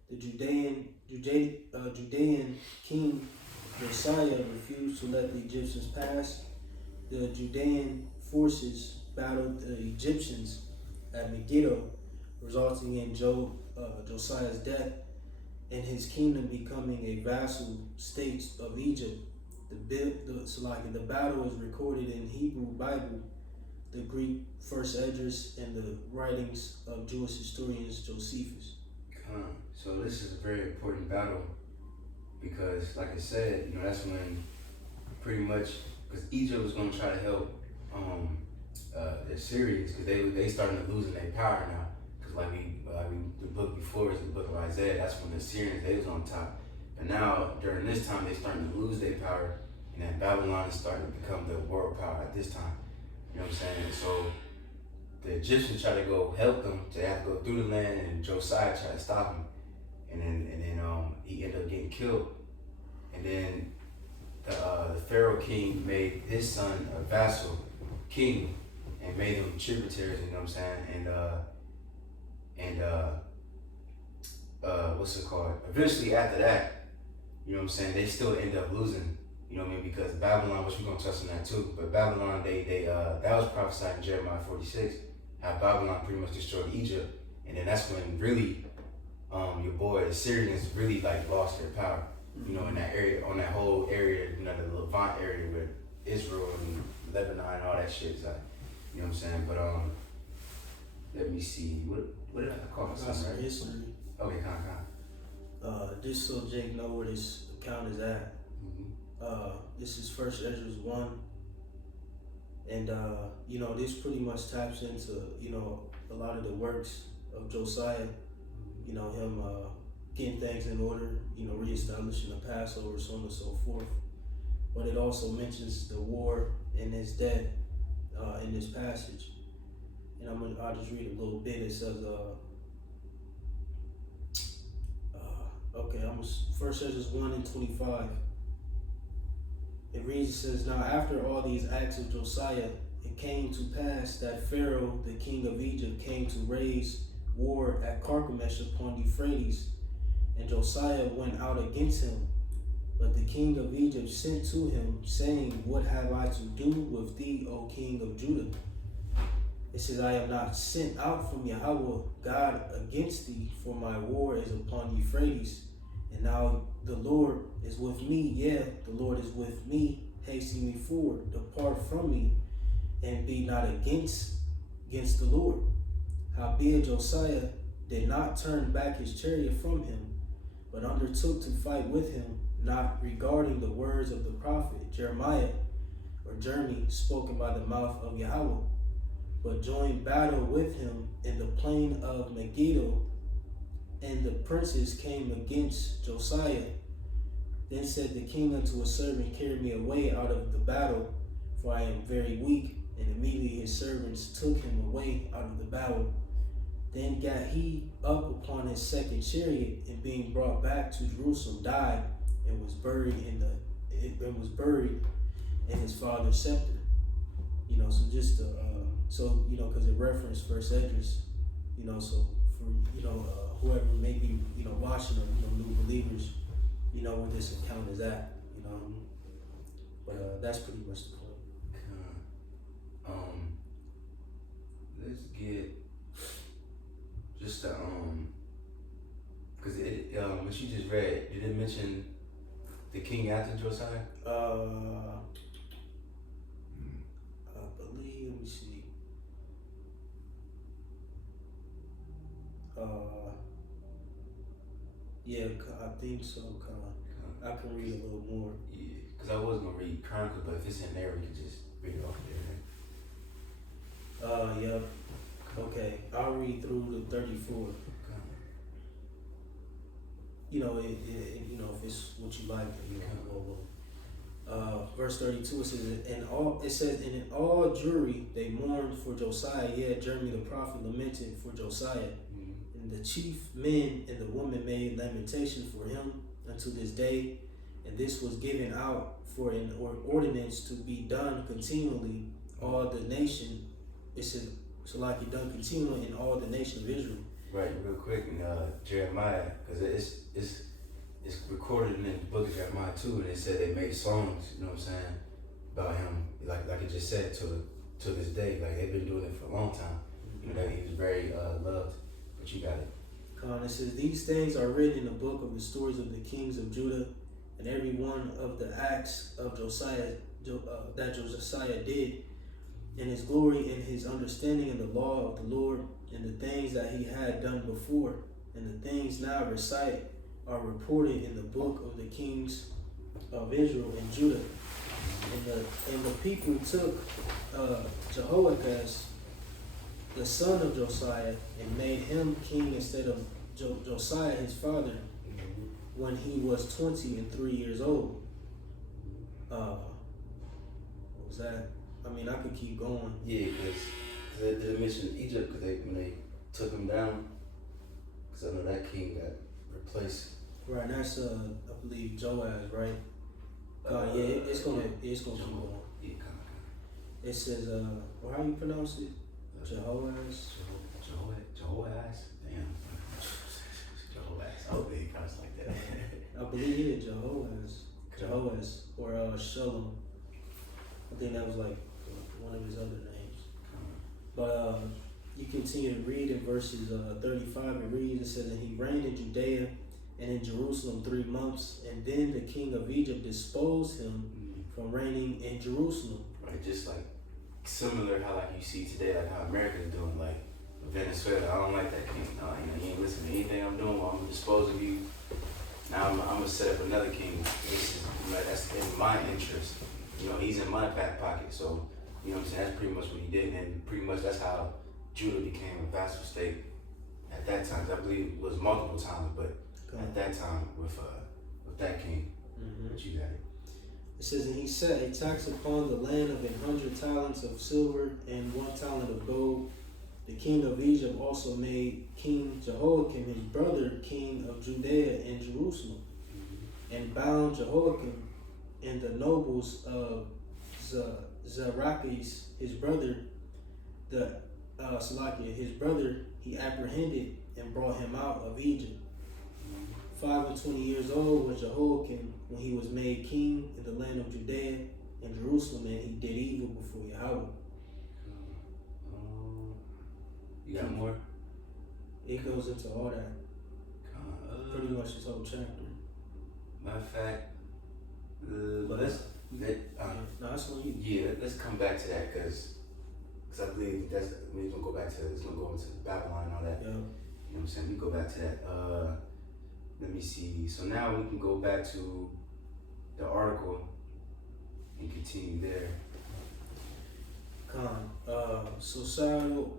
The Judean king Josiah refused to let the Egyptians pass. The Judean forces battled the Egyptians at Megiddo, resulting in Josiah's death and his kingdom becoming a vassal state of Egypt. The battle is recorded in Hebrew Bible, the Greek First Esdras, and the writings of Jewish historians Josephus. So this is a very important battle because, like I said, that's when pretty much, because Egypt was going to try to help the Syrians because they starting to losing their power now. Because the book before is the book of Isaiah. That's when the Syrians, they was on top. But now during this time they starting to lose their power, and then Babylon is starting to become the world power at this time. You know what I'm saying? So the Egyptians try to go help them. They have to go through the land, and Josiah tried to stop him, and then he ended up getting killed. And then the Pharaoh king made his son a vassal king and made them tributaries. You know what I'm saying? And what's it called? Eventually, after that, you know what I'm saying, they still end up losing. You know what I mean? Because Babylon, which we're gonna touch on that too, but Babylon, they that was prophesied in Jeremiah 46, how Babylon pretty much destroyed Egypt, and then that's when really, your boy the Syrians really lost their power. You know, in that area, on that whole area, the Levant area with Israel and Lebanon and all that shit. Like, you know what I'm saying? But let me see, what did I call it? That's some history. Okay, Just so Jake know where this account is at. This is First Esdras 1, and this pretty much taps into a lot of the works of Josiah. Him getting things in order, reestablishing the Passover, so on and so forth. But it also mentions the war and his death in this passage. And I'll just read a little bit. It says, First Esdras 1 and 25. It reads, it says, "Now after all these acts of Josiah, it came to pass that Pharaoh, the king of Egypt, came to raise war at Carchemish upon Euphrates, and Josiah went out against him. But the king of Egypt sent to him, saying, What have I to do with thee, O king of Judah? It says, I am not sent out from Yahweh God against thee, for my war is upon Euphrates. And now the Lord is with me, yeah, the Lord is with me, hasten me forward, depart from me, and be not against the Lord. Howbeit Josiah did not turn back his chariot from him, but undertook to fight with him, not regarding the words of the prophet Jeremiah, or Jeremy, spoken by the mouth of Yahweh, but joined battle with him in the plain of Megiddo. And the princes came against Josiah. Then said the king unto a servant, carry me away out of the battle, for I am very weak. And immediately his servants took him away out of the battle. Then got he up upon his second chariot, and being brought back to Jerusalem, died, and was buried in his father's scepter. You know, so just because it referenced First Esdras, you know, so for whoever may be watching, or new believers, where this account is at, but that's pretty much the point. Let's get just because what you just read, did it mention the king after Josiah? I believe. Let me see. Yeah, I think so. I can read a little more. Yeah, because I was gonna read Chronicles, but if it's in there, we can just read it off there. Yep. Okay, I'll read through the 34. If it's what you like, verse 32, it says, and in all Jewry they mourned for Josiah, yet Jeremy the prophet lamented for Josiah. And the chief men and the women made lamentation for him unto this day, and this was given out for an ordinance to be done continually all the nation. It says, so like it done continually in all the nation of Israel. Right, real quick, in Jeremiah, because it's recorded in the book of Jeremiah too, and it said they made songs, you know what I'm saying, about him, like it just said to this day, like they've been doing it for a long time. That he was very loved. But you got it. It says, these things are written in the book of the stories of the kings of Judah, and every one of the acts of Josiah that Josiah did, and his glory and his understanding in the law of the Lord, and the things that he had done before, and the things now recited are reported in the book of the kings of Israel and Judah. And the people took Jehoahaz, the son of Josiah, and made him king instead of Josiah his father, when he was 23 years old. What was that? I mean, I could keep going. Yeah, because they mentioned Egypt, because when they took him down, because I know that king got replaced. Right, and that's I believe Joaz, right? It's gonna keep going. Yeah, kind of. It says, how you pronounce it? Jehoaz. Jehoaz. Damn. Jehoaz. I hope they pronounce like that. I believe it, Jehoaz, or Shalom. I think that was like one of his other names. But you continue to read in verses 35. It reads, it says, and he reigned in Judea and in Jerusalem 3 months, and then the king of Egypt disposed him from reigning in Jerusalem. Right, just like similar how like you see today, like how America's doing, like Venezuela. I don't like that king. No, you ain't listening to anything I'm doing. I'm gonna dispose of you. Now I'm gonna set up another king. This is, that's in my interest. He's in my back pocket. So, what I'm saying? That's pretty much what he did, and pretty much that's how Judah became a vassal state at that time. I believe it was multiple times, but at that time with that king. But you got it. It says, and he set a tax upon the land of 100 talents of silver and 1 talent of gold. The king of Egypt also made King Jehoiakim his brother king of Judea and Jerusalem, and bound Jehoiakim and the nobles of Zerakis his brother, his brother, he apprehended and brought him out of Egypt. 25 years old was Jehoiakim when he was made king in the land of Judea and Jerusalem, and he did evil before Yahweh. You got more? It goes into all that. Pretty much this whole chapter. Matter of fact, But no, that's on you. yeah, let's come back to that because I believe we're gonna go back to it's gonna go into Babylon and all that. Yeah. You know what I'm saying? We go back to that. Let me see. So now we can go back to the article and continue there.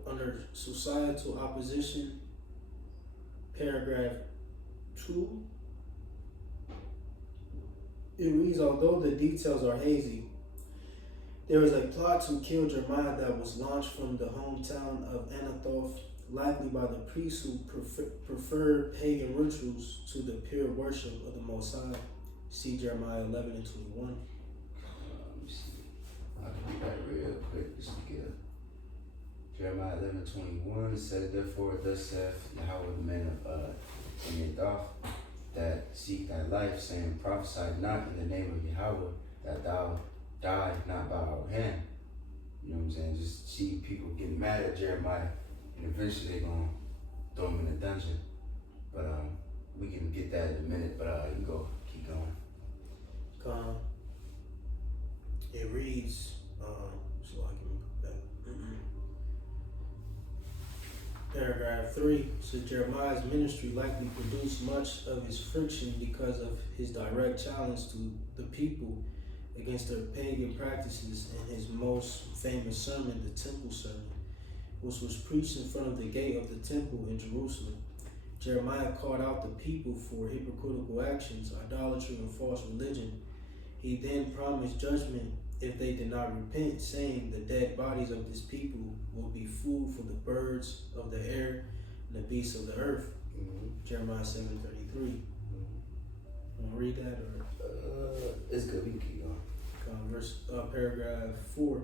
Under societal opposition, paragraph 2. It reads, although the details are hazy, there was a plot to kill Jeremiah that was launched from the hometown of Anathoth, likely by the priests who preferred pagan rituals to the pure worship of the Most High. See Jeremiah 11 and 21. Let me see. I can read that real quick. This is good. Jeremiah 11:21 says, therefore, thus saith Yahweh, the man of Anathoth, that seek thy life, saying, prophesy not in the name of Yahweh, that thou die not by our hand. You know what I'm saying? Just see people getting mad at Jeremiah, and eventually they're going to throw him in a dungeon. But we can get that in a minute, but you go, keep going. It reads, so I can go back. Paragraph 3 says Jeremiah's ministry likely produced much of his friction because of his direct challenge to the people against their pagan practices in his most famous sermon, the Temple Sermon, which was preached in front of the gate of the temple in Jerusalem. Jeremiah called out the people for hypocritical actions, idolatry, and false religion. He then promised judgment if they did not repent, saying the dead bodies of this people will be food for the birds of the air and the beasts of the earth. Jeremiah 7:33. Want to read that or? It's good. We can keep going. Paragraph 4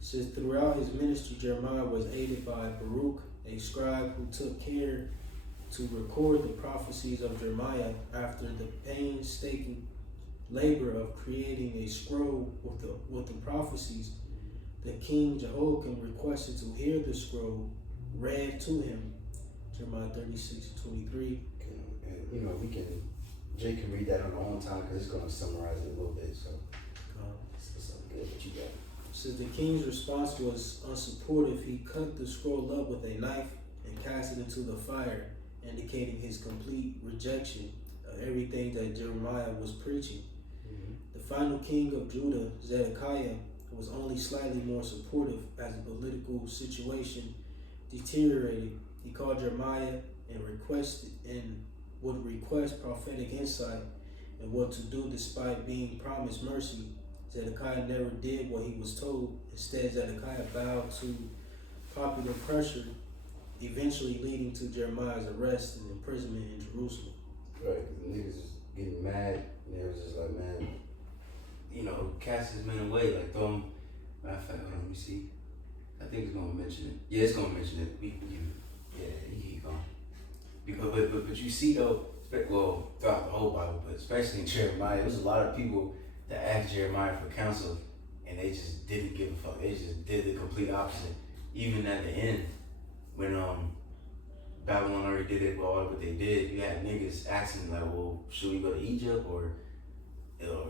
says, throughout his ministry, Jeremiah was aided by Baruch, a scribe who took care to record the prophecies of Jeremiah after the painstaking labor of creating a scroll with the prophecies. The king Jehoiakim requested to hear the scroll read to him. Jeremiah 36:23. And Jay can read that on our own time because it's going to summarize it a little bit. So it's something good that you got. Says the king's response was unsupportive. He cut the scroll up with a knife and cast it into the fire, indicating his complete rejection of everything that Jeremiah was preaching. The final king of Judah, Zedekiah, was only slightly more supportive as the political situation deteriorated. He called Jeremiah and would request prophetic insight and what to do despite being promised mercy. Zedekiah never did what he was told. Instead, Zedekiah bowed to popular pressure, eventually leading to Jeremiah's arrest and imprisonment in Jerusalem. Right, because the niggas was getting mad, and it was just like, man, cast his men away, like throw him. Matter of fact, hold on, let me see. I think it's gonna mention it. Yeah, it's gonna mention it. You keep going. But you see though, well, throughout the whole Bible, but especially in Jeremiah, there was a lot of people that asked Jeremiah for counsel, and they just didn't give a fuck. They just did the complete opposite. Even at the end, when Babylon already did it, well, what they did, you had niggas asking like, well, should we go to Egypt or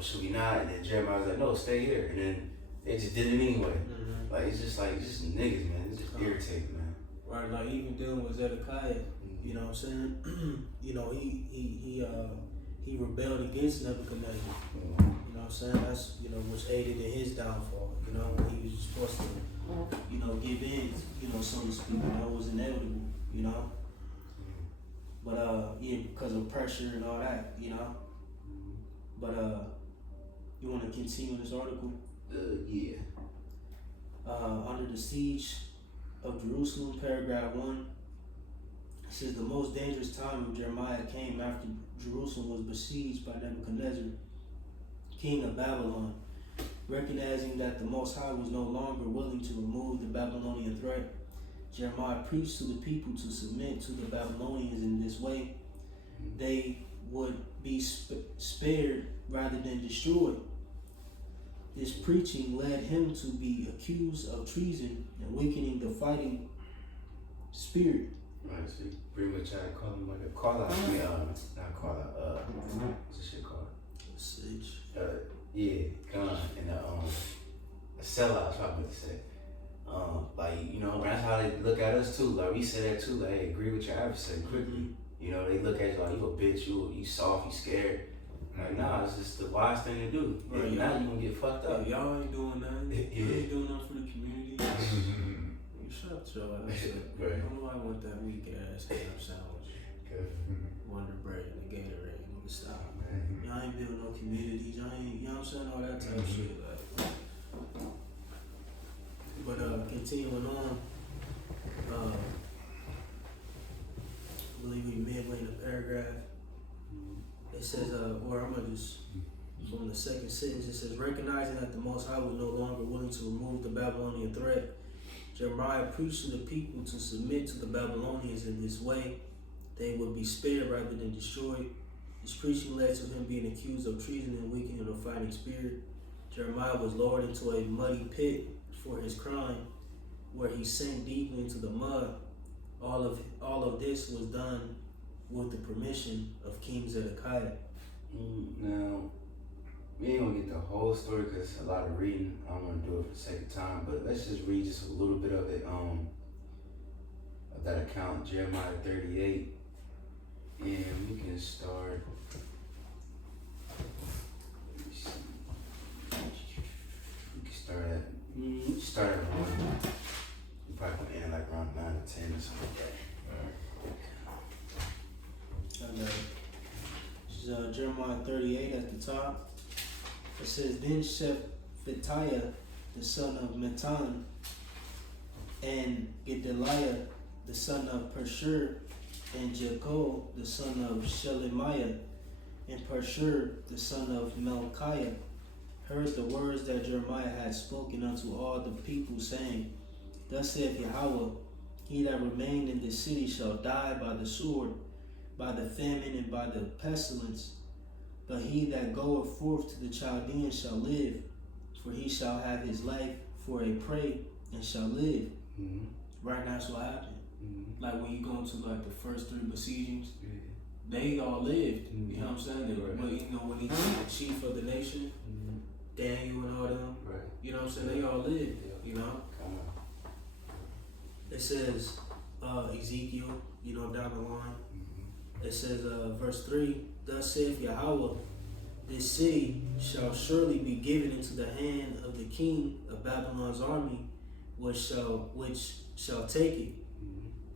should we not? And then Jeremiah was like, no, stay here. And then they just did it anyway. Like it's just niggas, man. It's just irritating, man. Right, like even dealing with Zedekiah, you know what I'm saying? He rebelled against Nebuchadnezzar. You know what I'm saying? That's which aided in his downfall. He was supposed to give in, so to speak. It was inevitable, But because of pressure and all that, But you want to continue this article? Yeah. Under the siege of Jerusalem, paragraph 1, it says the most dangerous time of Jeremiah came after Jerusalem was besieged by Nebuchadnezzar, king of Babylon. Recognizing that the Most High was no longer willing to remove the Babylonian threat, Jeremiah preached to the people to submit to the Babylonians in this way. They would be spared rather than destroyed. This preaching led him to be accused of treason and weakening the fighting spirit. Right, so you pretty much try to call him like a call out. I mean, not call out. What's this shit called? Sage. Yeah, gun and a sellout. That's what I'm about to say. Like, you know, that's how they look at us too. Like we say that too. Like, hey, agree with your adversary quickly. You know, they look at you like you a bitch. You soft. You scared. Like, nah, it's just the wise thing to do. Right, If not, you gonna get fucked up. If y'all ain't doing nothing, Yeah. you ain't doing nothing for the community. You shut your ass up. Right. Nobody want that weak ass ham sandwich, Wonder Bread, and the Gatorade. Nigga, stop. Y'all ain't building no communities. Y'all ain't, you know what I'm saying? All that type of shit. Like. But continuing on, I believe we midway in the paragraph. It says, or I'm gonna just from the second sentence. It says, recognizing that the Most High was no longer willing to remove the Babylonian threat, Jeremiah preached to the people to submit to the Babylonians in this way. They would be spared rather than destroyed. His preaching led to him being accused of treason and weakening a fighting spirit. Jeremiah was lowered into a muddy pit for his crime, where he sank deeply into the mud. All of this was done with the permission of King Zedekiah. Now, we ain't gonna get the whole story because it's a lot of reading. I don't want to do it for the sake of time, but let's just read just a little bit of it. Of that account, Jeremiah 38, and we can start. Let me see. We can start at 1. We probably gonna end like around 9 or 10 or something like that. I got it. This is Jeremiah 38 at the top. It says, then Shephatiah, the son of Mattan, and Gedaliah, the son of Pashur, and Jekoel, the son of Shelemiah, and Pashur, the son of Melchiah, heard the words that Jeremiah had spoken unto all the people, saying, thus saith Yahweh, he that remained in this city shall die by the sword, by the famine, and by the pestilence. But he that goeth forth to the Chaldeans shall live, for he shall have his life for a prey, and shall live. Right now, that's what happened. Like when you go into like the first 3 besiegings, Yeah. they all lived. You know what I'm saying? They, Right. when, you know, when he was the chief of the nation, Daniel and all them, Right. you know what I'm saying? They all lived. You know. Come on. It says, Ezekiel, you know, down the line. It says, verse 3, thus saith Yahweh, this city shall surely be given into the hand of the king of Babylon's army, which shall take it.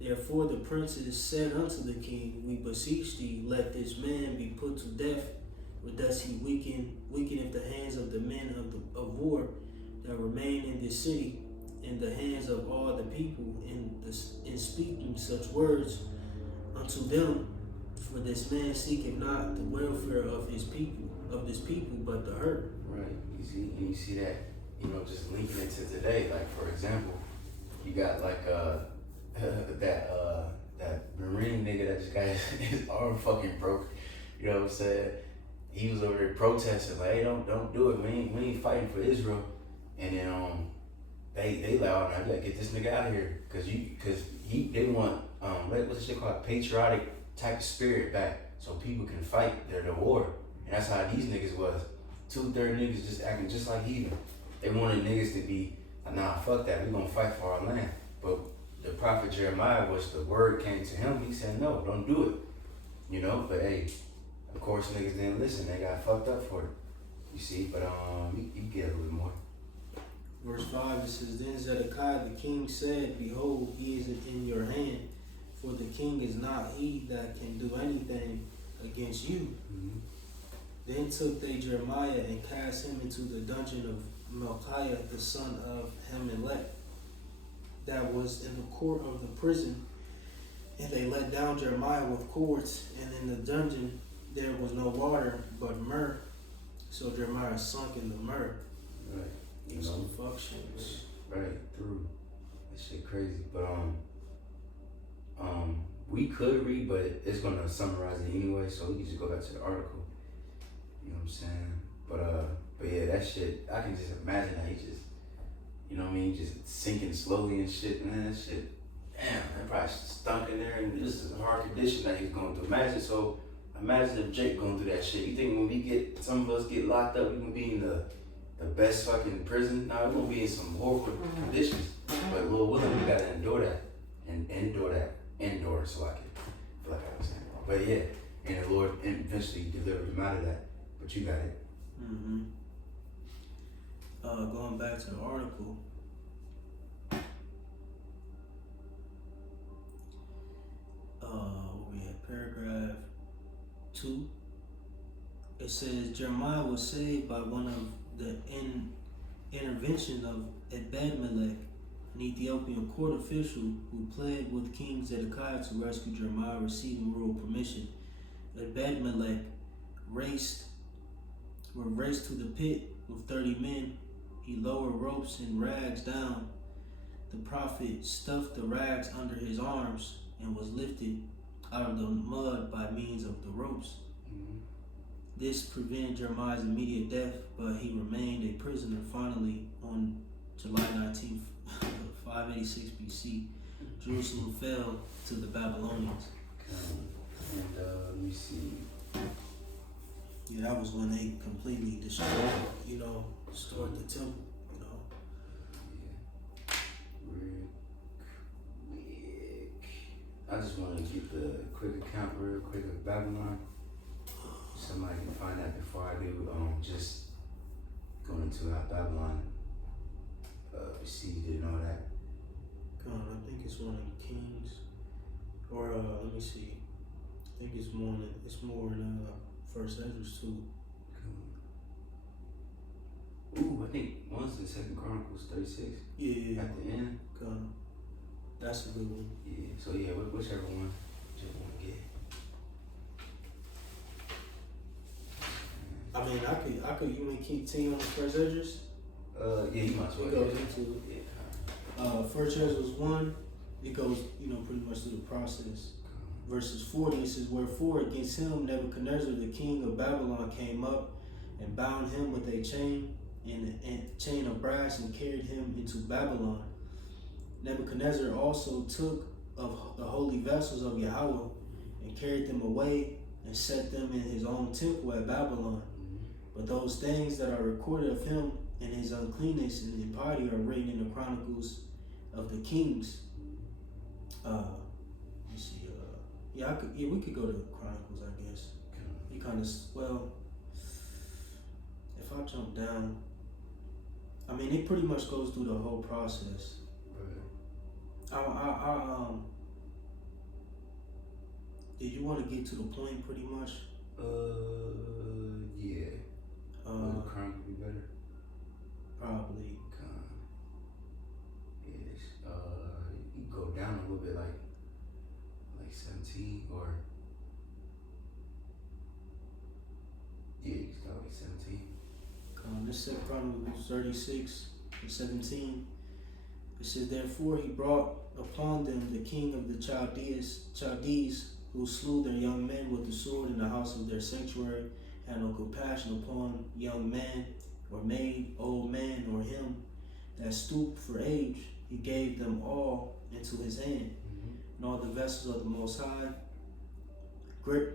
Therefore the princes said unto the king, we beseech thee, let this man be put to death, or does he weakeneth the hands of the men of war that remain in this city, in the hands of all the people, in speaking such words unto them. For this man seeketh not the welfare of this people, but the hurt. Right. You see that, you know, just linking it to today. Like, for example, you got like that Marine nigga that just got his arm fucking broke. You know what I'm saying? He was over there protesting like, hey, don't do it. We ain't fighting for Israel. And then they like, oh, now you gotta get this nigga out of here, cause they want what's this shit called, patriotic type of spirit back, so people can fight the war. And that's how these niggas was. 2/3 niggas just acting just like heathen. They wanted niggas to be like, nah, fuck that, we gonna fight for our land. But the prophet Jeremiah, which the word came to him, he said, no, don't do it. You know, but hey, of course niggas didn't listen, they got fucked up for it. You see, but you get a little bit more. Verse 5, it says, then Zedekiah the king said, behold, he is in your hand, for the king is not he that can do anything against you. Then took they Jeremiah and cast him into the dungeon of Melchiah the son of Hamelech, that was in the court of the prison. And they let down Jeremiah with cords, and in the dungeon there was no water but myrrh. So Jeremiah sunk in the myrrh. Right. You know, Some fuck shit, man. right through. That shit crazy. But we could read, but it's gonna summarize it anyway, so we can just go back to the article. You know what I'm saying? But yeah, that shit, I can just imagine how he just, you know what I mean, just sinking slowly and shit, man. That shit damn, that probably stunk in there, and this is a hard condition that he's going through. Imagine if Jake going through that shit. You think when some of us get locked up, we gonna be in the best fucking prison? Nah, we're gonna be in some horrible conditions. But Lil Willie, we gotta endure that. So I can feel like I was saying wrong. But yeah, and the Lord eventually delivered him out of that. But you got it. Mm-hmm. Going back to the article. We had paragraph 2. It says Jeremiah was saved by one of the intervention of Ebed-Melech, an Ethiopian court official who pled with King Zedekiah to rescue Jeremiah, receiving royal permission. Ebed-Melech raced to the pit with 30 men. He lowered ropes and rags down. The prophet stuffed the rags under his arms and was lifted out of the mud by means of the ropes. Mm-hmm. This prevented Jeremiah's immediate death, but he remained a prisoner. Finally, on July 19th, 586 BC, Jerusalem fell to the Babylonians. And let me see. Yeah, that was when they completely destroyed the temple, Real quick. I just want to get the quick account real quick of Babylon. Somebody can find that before I do. Just going into how Babylon received it and all that. I think it's one of the kings, or let me see. I think it's more in First Ezra too. Ooh, I think one's in Second Chronicles 36. Yeah. At the end. That's a good one. Yeah. So yeah, whichever one you want to get. I mean, I could. You want to continue on the First Ezra? Yeah, you might as well. It goes into First Ezra 1. It goes, pretty much through the process. Verses 40, it says, "Wherefore against him Nebuchadnezzar the king of Babylon came up and bound him with a chain chain of brass and carried him into Babylon. Nebuchadnezzar also took of the holy vessels of Yahweh and carried them away and set them in his own temple at Babylon. But those things that are recorded of him and his uncleanness and impiety are written in the chronicles of the kings." Let's see. We could go to Chronicles, I guess. You kind of if I jump down, I mean, it pretty much goes through the whole process. Did you want to get to the point pretty much? Yeah. Would Chronicle be better? Probably. Yes. You can go down a little bit, like 17, or yeah, you can go like 17. This is Chronicles 36 and 17. It says, "Therefore he brought upon them the king of the Chaldees, who slew their young men with the sword in the house of their sanctuary, had no compassion upon young man, or maid, old man, or him that stooped for age. He gave them all into his hand, and all the vessels of the Most High, great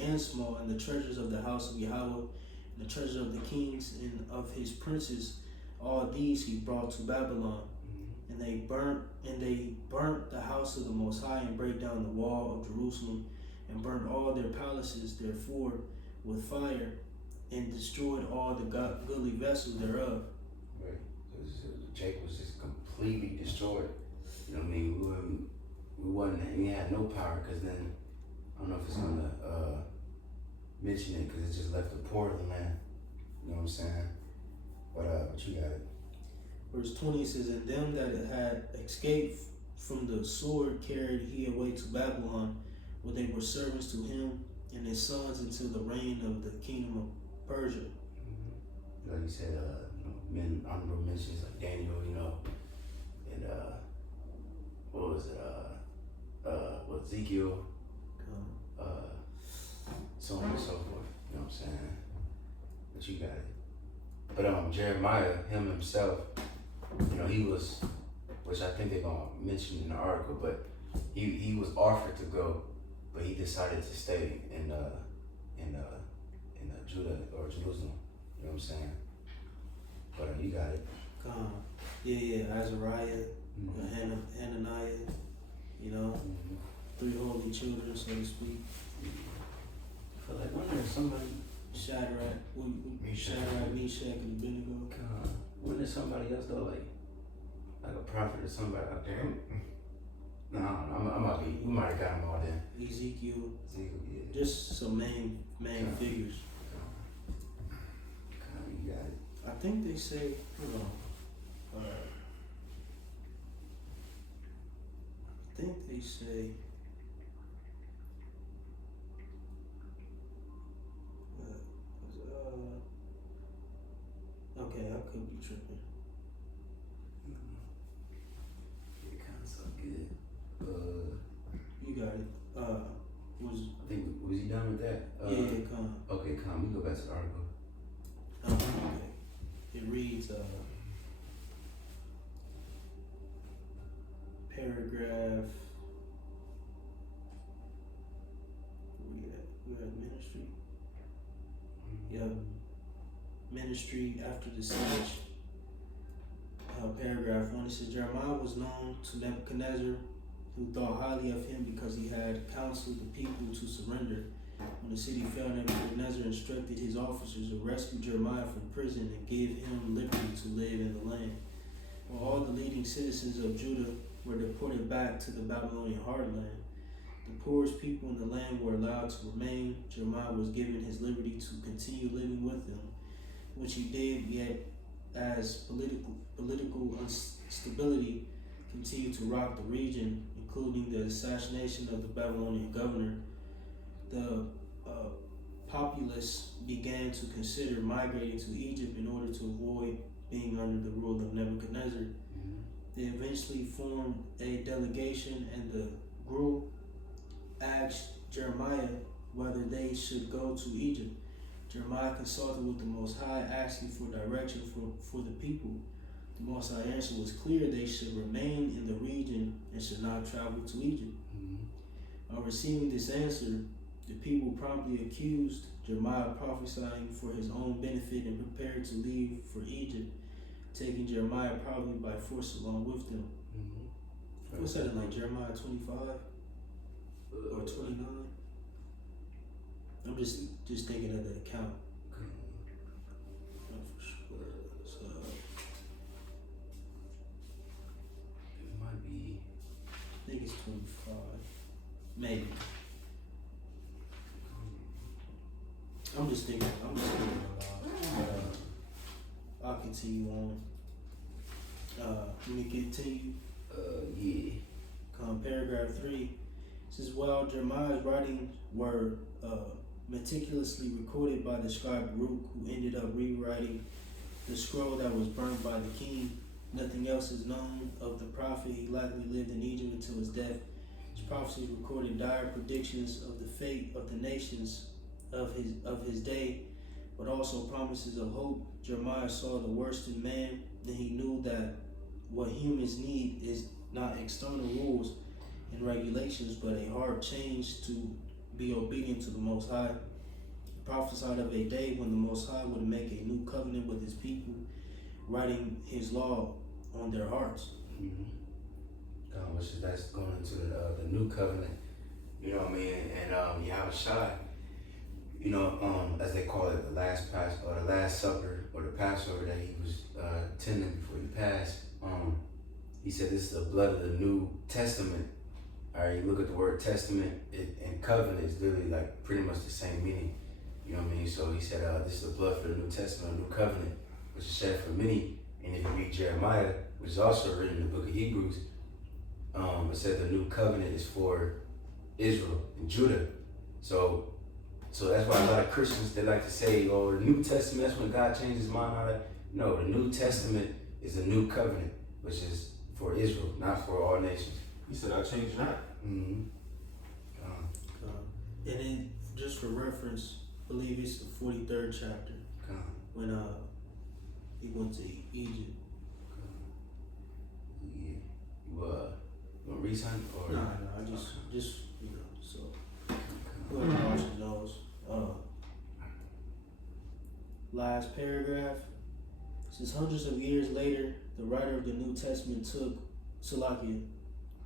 and small, and the treasures of the house of Yahweh, and the treasures of the kings and of his princes. All these he brought to Babylon, and they burnt the house of the Most High, and brake down the wall of Jerusalem, and burnt all their palaces therefore with fire, and destroyed all the goodly vessels thereof." Right. Jake was just completely destroyed. You know what I mean? We had no power, because then I don't know if it's gonna mention it, because it just left the poor of the land. You know what I'm saying? But you got it. Verse 20 says, "And them that had escaped from the sword carried he away to Babylon, where they were servants to him and his sons until the reign of the kingdom of Persia." Like you said, men honorable mentions like Daniel, and what was it? Ezekiel, so on and so forth. You know what I'm saying? But you got it. But Jeremiah, him himself, he was which I think they're gonna mention in the article. But he was offered to go, but he decided to stay in Judah or Jerusalem. You know what I'm saying? But you got it. Yeah, Azariah, Mm-hmm. Hananiah, you know, Mm-hmm. 3 holy children, so to speak. I feel like when there's somebody, Shadrach, Meshach. Meshach, and Abednego. when there's somebody else though, like a prophet or somebody out there. No, I might be. We might have got them all then. Ezekiel, Yeah. just some main figures. You got it. I think they say, hold on. I think they say. Okay, I could be tripping. It kind of sound good. You got it. I think was he done with that? Yeah, come. Okay, come. We go back to the article. Okay. It reads, paragraph. We're at ministry. Yep. Ministry after the siege. Paragraph 1. It says Jeremiah was known to Nebuchadnezzar, who thought highly of him because he had counseled the people to surrender. When the city fell, Nebuchadnezzar instructed his officers to rescue Jeremiah from prison and give him liberty to live in the land. While all the leading citizens of Judah were deported back to the Babylonian heartland, the poorest people in the land were allowed to remain. Jeremiah was given his liberty to continue living with them, which he did, yet as political instability continued to rock the region, including the assassination of the Babylonian governor, the populace began to consider migrating to Egypt in order to avoid being under the rule of Nebuchadnezzar. They eventually formed a delegation, and the group asked Jeremiah whether they should go to Egypt. Jeremiah consulted with the Most High, asking for direction for the people. The Most High answer was clear: they should remain in the region and should not travel to Egypt. On receiving this answer, the people promptly accused Jeremiah of prophesying for his own benefit and prepared to leave for Egypt, taking Jeremiah probably by force along with them. What's that in like Jeremiah 25 or 29? I'm just thinking of the account. Not for sure. So, It might be. I think it's 25. Maybe. I'm just thinking aloud. I'll continue on. Let me continue. Yeah. Paragraph 3 says, while Jeremiah's writings were meticulously recorded by the scribe Baruch, who ended up rewriting the scroll that was burned by the king, nothing else is known of the prophet. He likely lived in Egypt until his death. His prophecies recorded dire predictions of the fate of the nations of his day, but also promises of hope. Jeremiah saw the worst in man, and he knew that what humans need is not external rules and regulations, but a heart change to be obedient to the Most High. He prophesied of a day when the Most High would make a new covenant with his people, writing his law on their hearts. Which is that's going into the new covenant, you know what I mean? And Yahushua, you know, as they call it, the last supper or the Passover that he was tending before he passed. He said this is the blood of the New Testament. All right, you look at the word testament and covenant is literally like pretty much the same meaning. You know what I mean? So he said this is the blood for the New Testament, a new covenant, which is shed for many. And if you read Jeremiah, which is also written in the book of Hebrews, it said the new covenant is for Israel and Judah. So that's why a lot of Christians, they like to say, oh, the New Testament, that's when God changed his mind on it. No, the New Testament is a new covenant, which is for Israel, not for all nations. He said, I changed not. Mm-hmm. And then, just for reference, I believe it's the 43rd chapter when he went to Egypt. Yeah. You wanna read something or? Nah, I just you know, so whoever watches knows. Last paragraph. It says hundreds of years later, the writer of the New Testament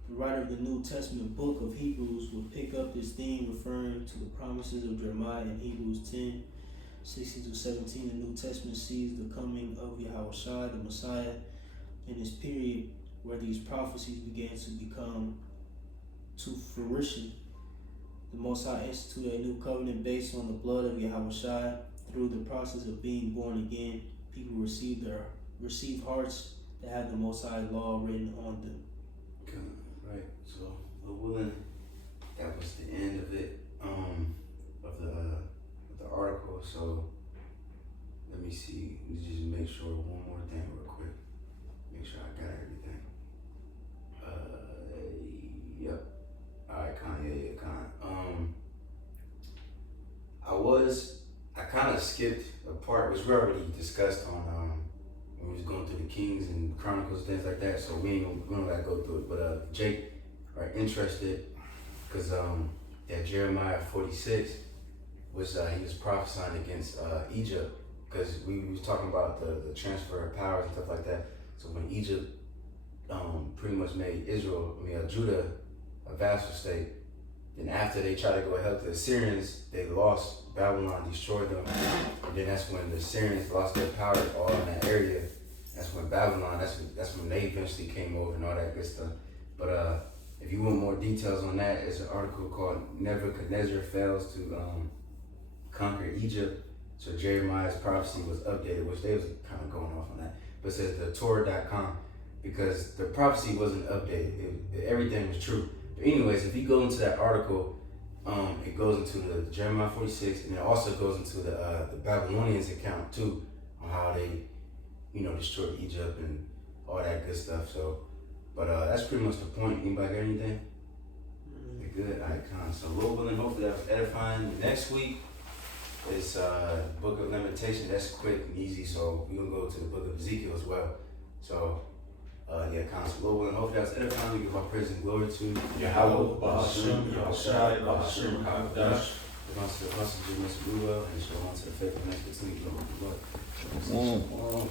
the writer of the New Testament book of Hebrews would pick up this theme, referring to the promises of Jeremiah in Hebrews 10:16-17. The New Testament sees the coming of Yahushua, the Messiah, in this period where these prophecies began to come to fruition. The Most High instituted a new covenant based on the blood of Yahushua. Through the process of being born again, people receive hearts that have the Most High law written on them. Right. So, Lord willing, that was the end of it. Of the article. So, let me see. Let me just make sure one more thing real quick. Make sure I got everything. Yep. Alright, Con. Yeah, Con. I kind of skipped a part which we already discussed on when we was going through the Kings and Chronicles, things like that. So we gonna let go through it. But Jake are interested because that Jeremiah 46 was he was prophesying against Egypt, because we was talking about the transfer of powers and stuff like that. So when Egypt pretty much made Judah a vassal state, then after they tried to go help the Assyrians, they lost. Babylon destroyed them, and then that's when the Assyrians lost their power all in that area. That's when Babylon, that's when they eventually came over and all that good stuff. But if you want more details on that, it's an article called Nebuchadnezzar Fails to Conquer Egypt. So Jeremiah's prophecy was updated, which they was kind of going off on that. But it says the Torah.com, because the prophecy wasn't updated. Everything was true. But anyways, if you go into that article, it goes into the Jeremiah 46, and it also goes into the Babylonians account too, on how they, destroyed Egypt and all that good stuff. So, but that's pretty much the point. Anybody got anything? You're good. All right, Con. So, Lord willing, hopefully that was edifying. Next week is Book of Lamentations. That's quick and easy. So we're gonna go to the Book of Ezekiel as well. So, Con. So, Lord willing, hopefully that was edifying. We give our praise and glory to Yahweh, Bahasham, Yahushai, Bahasham, Hakadosh. The Master of Mr. Ruel, and show on to the faithful next week. Lord.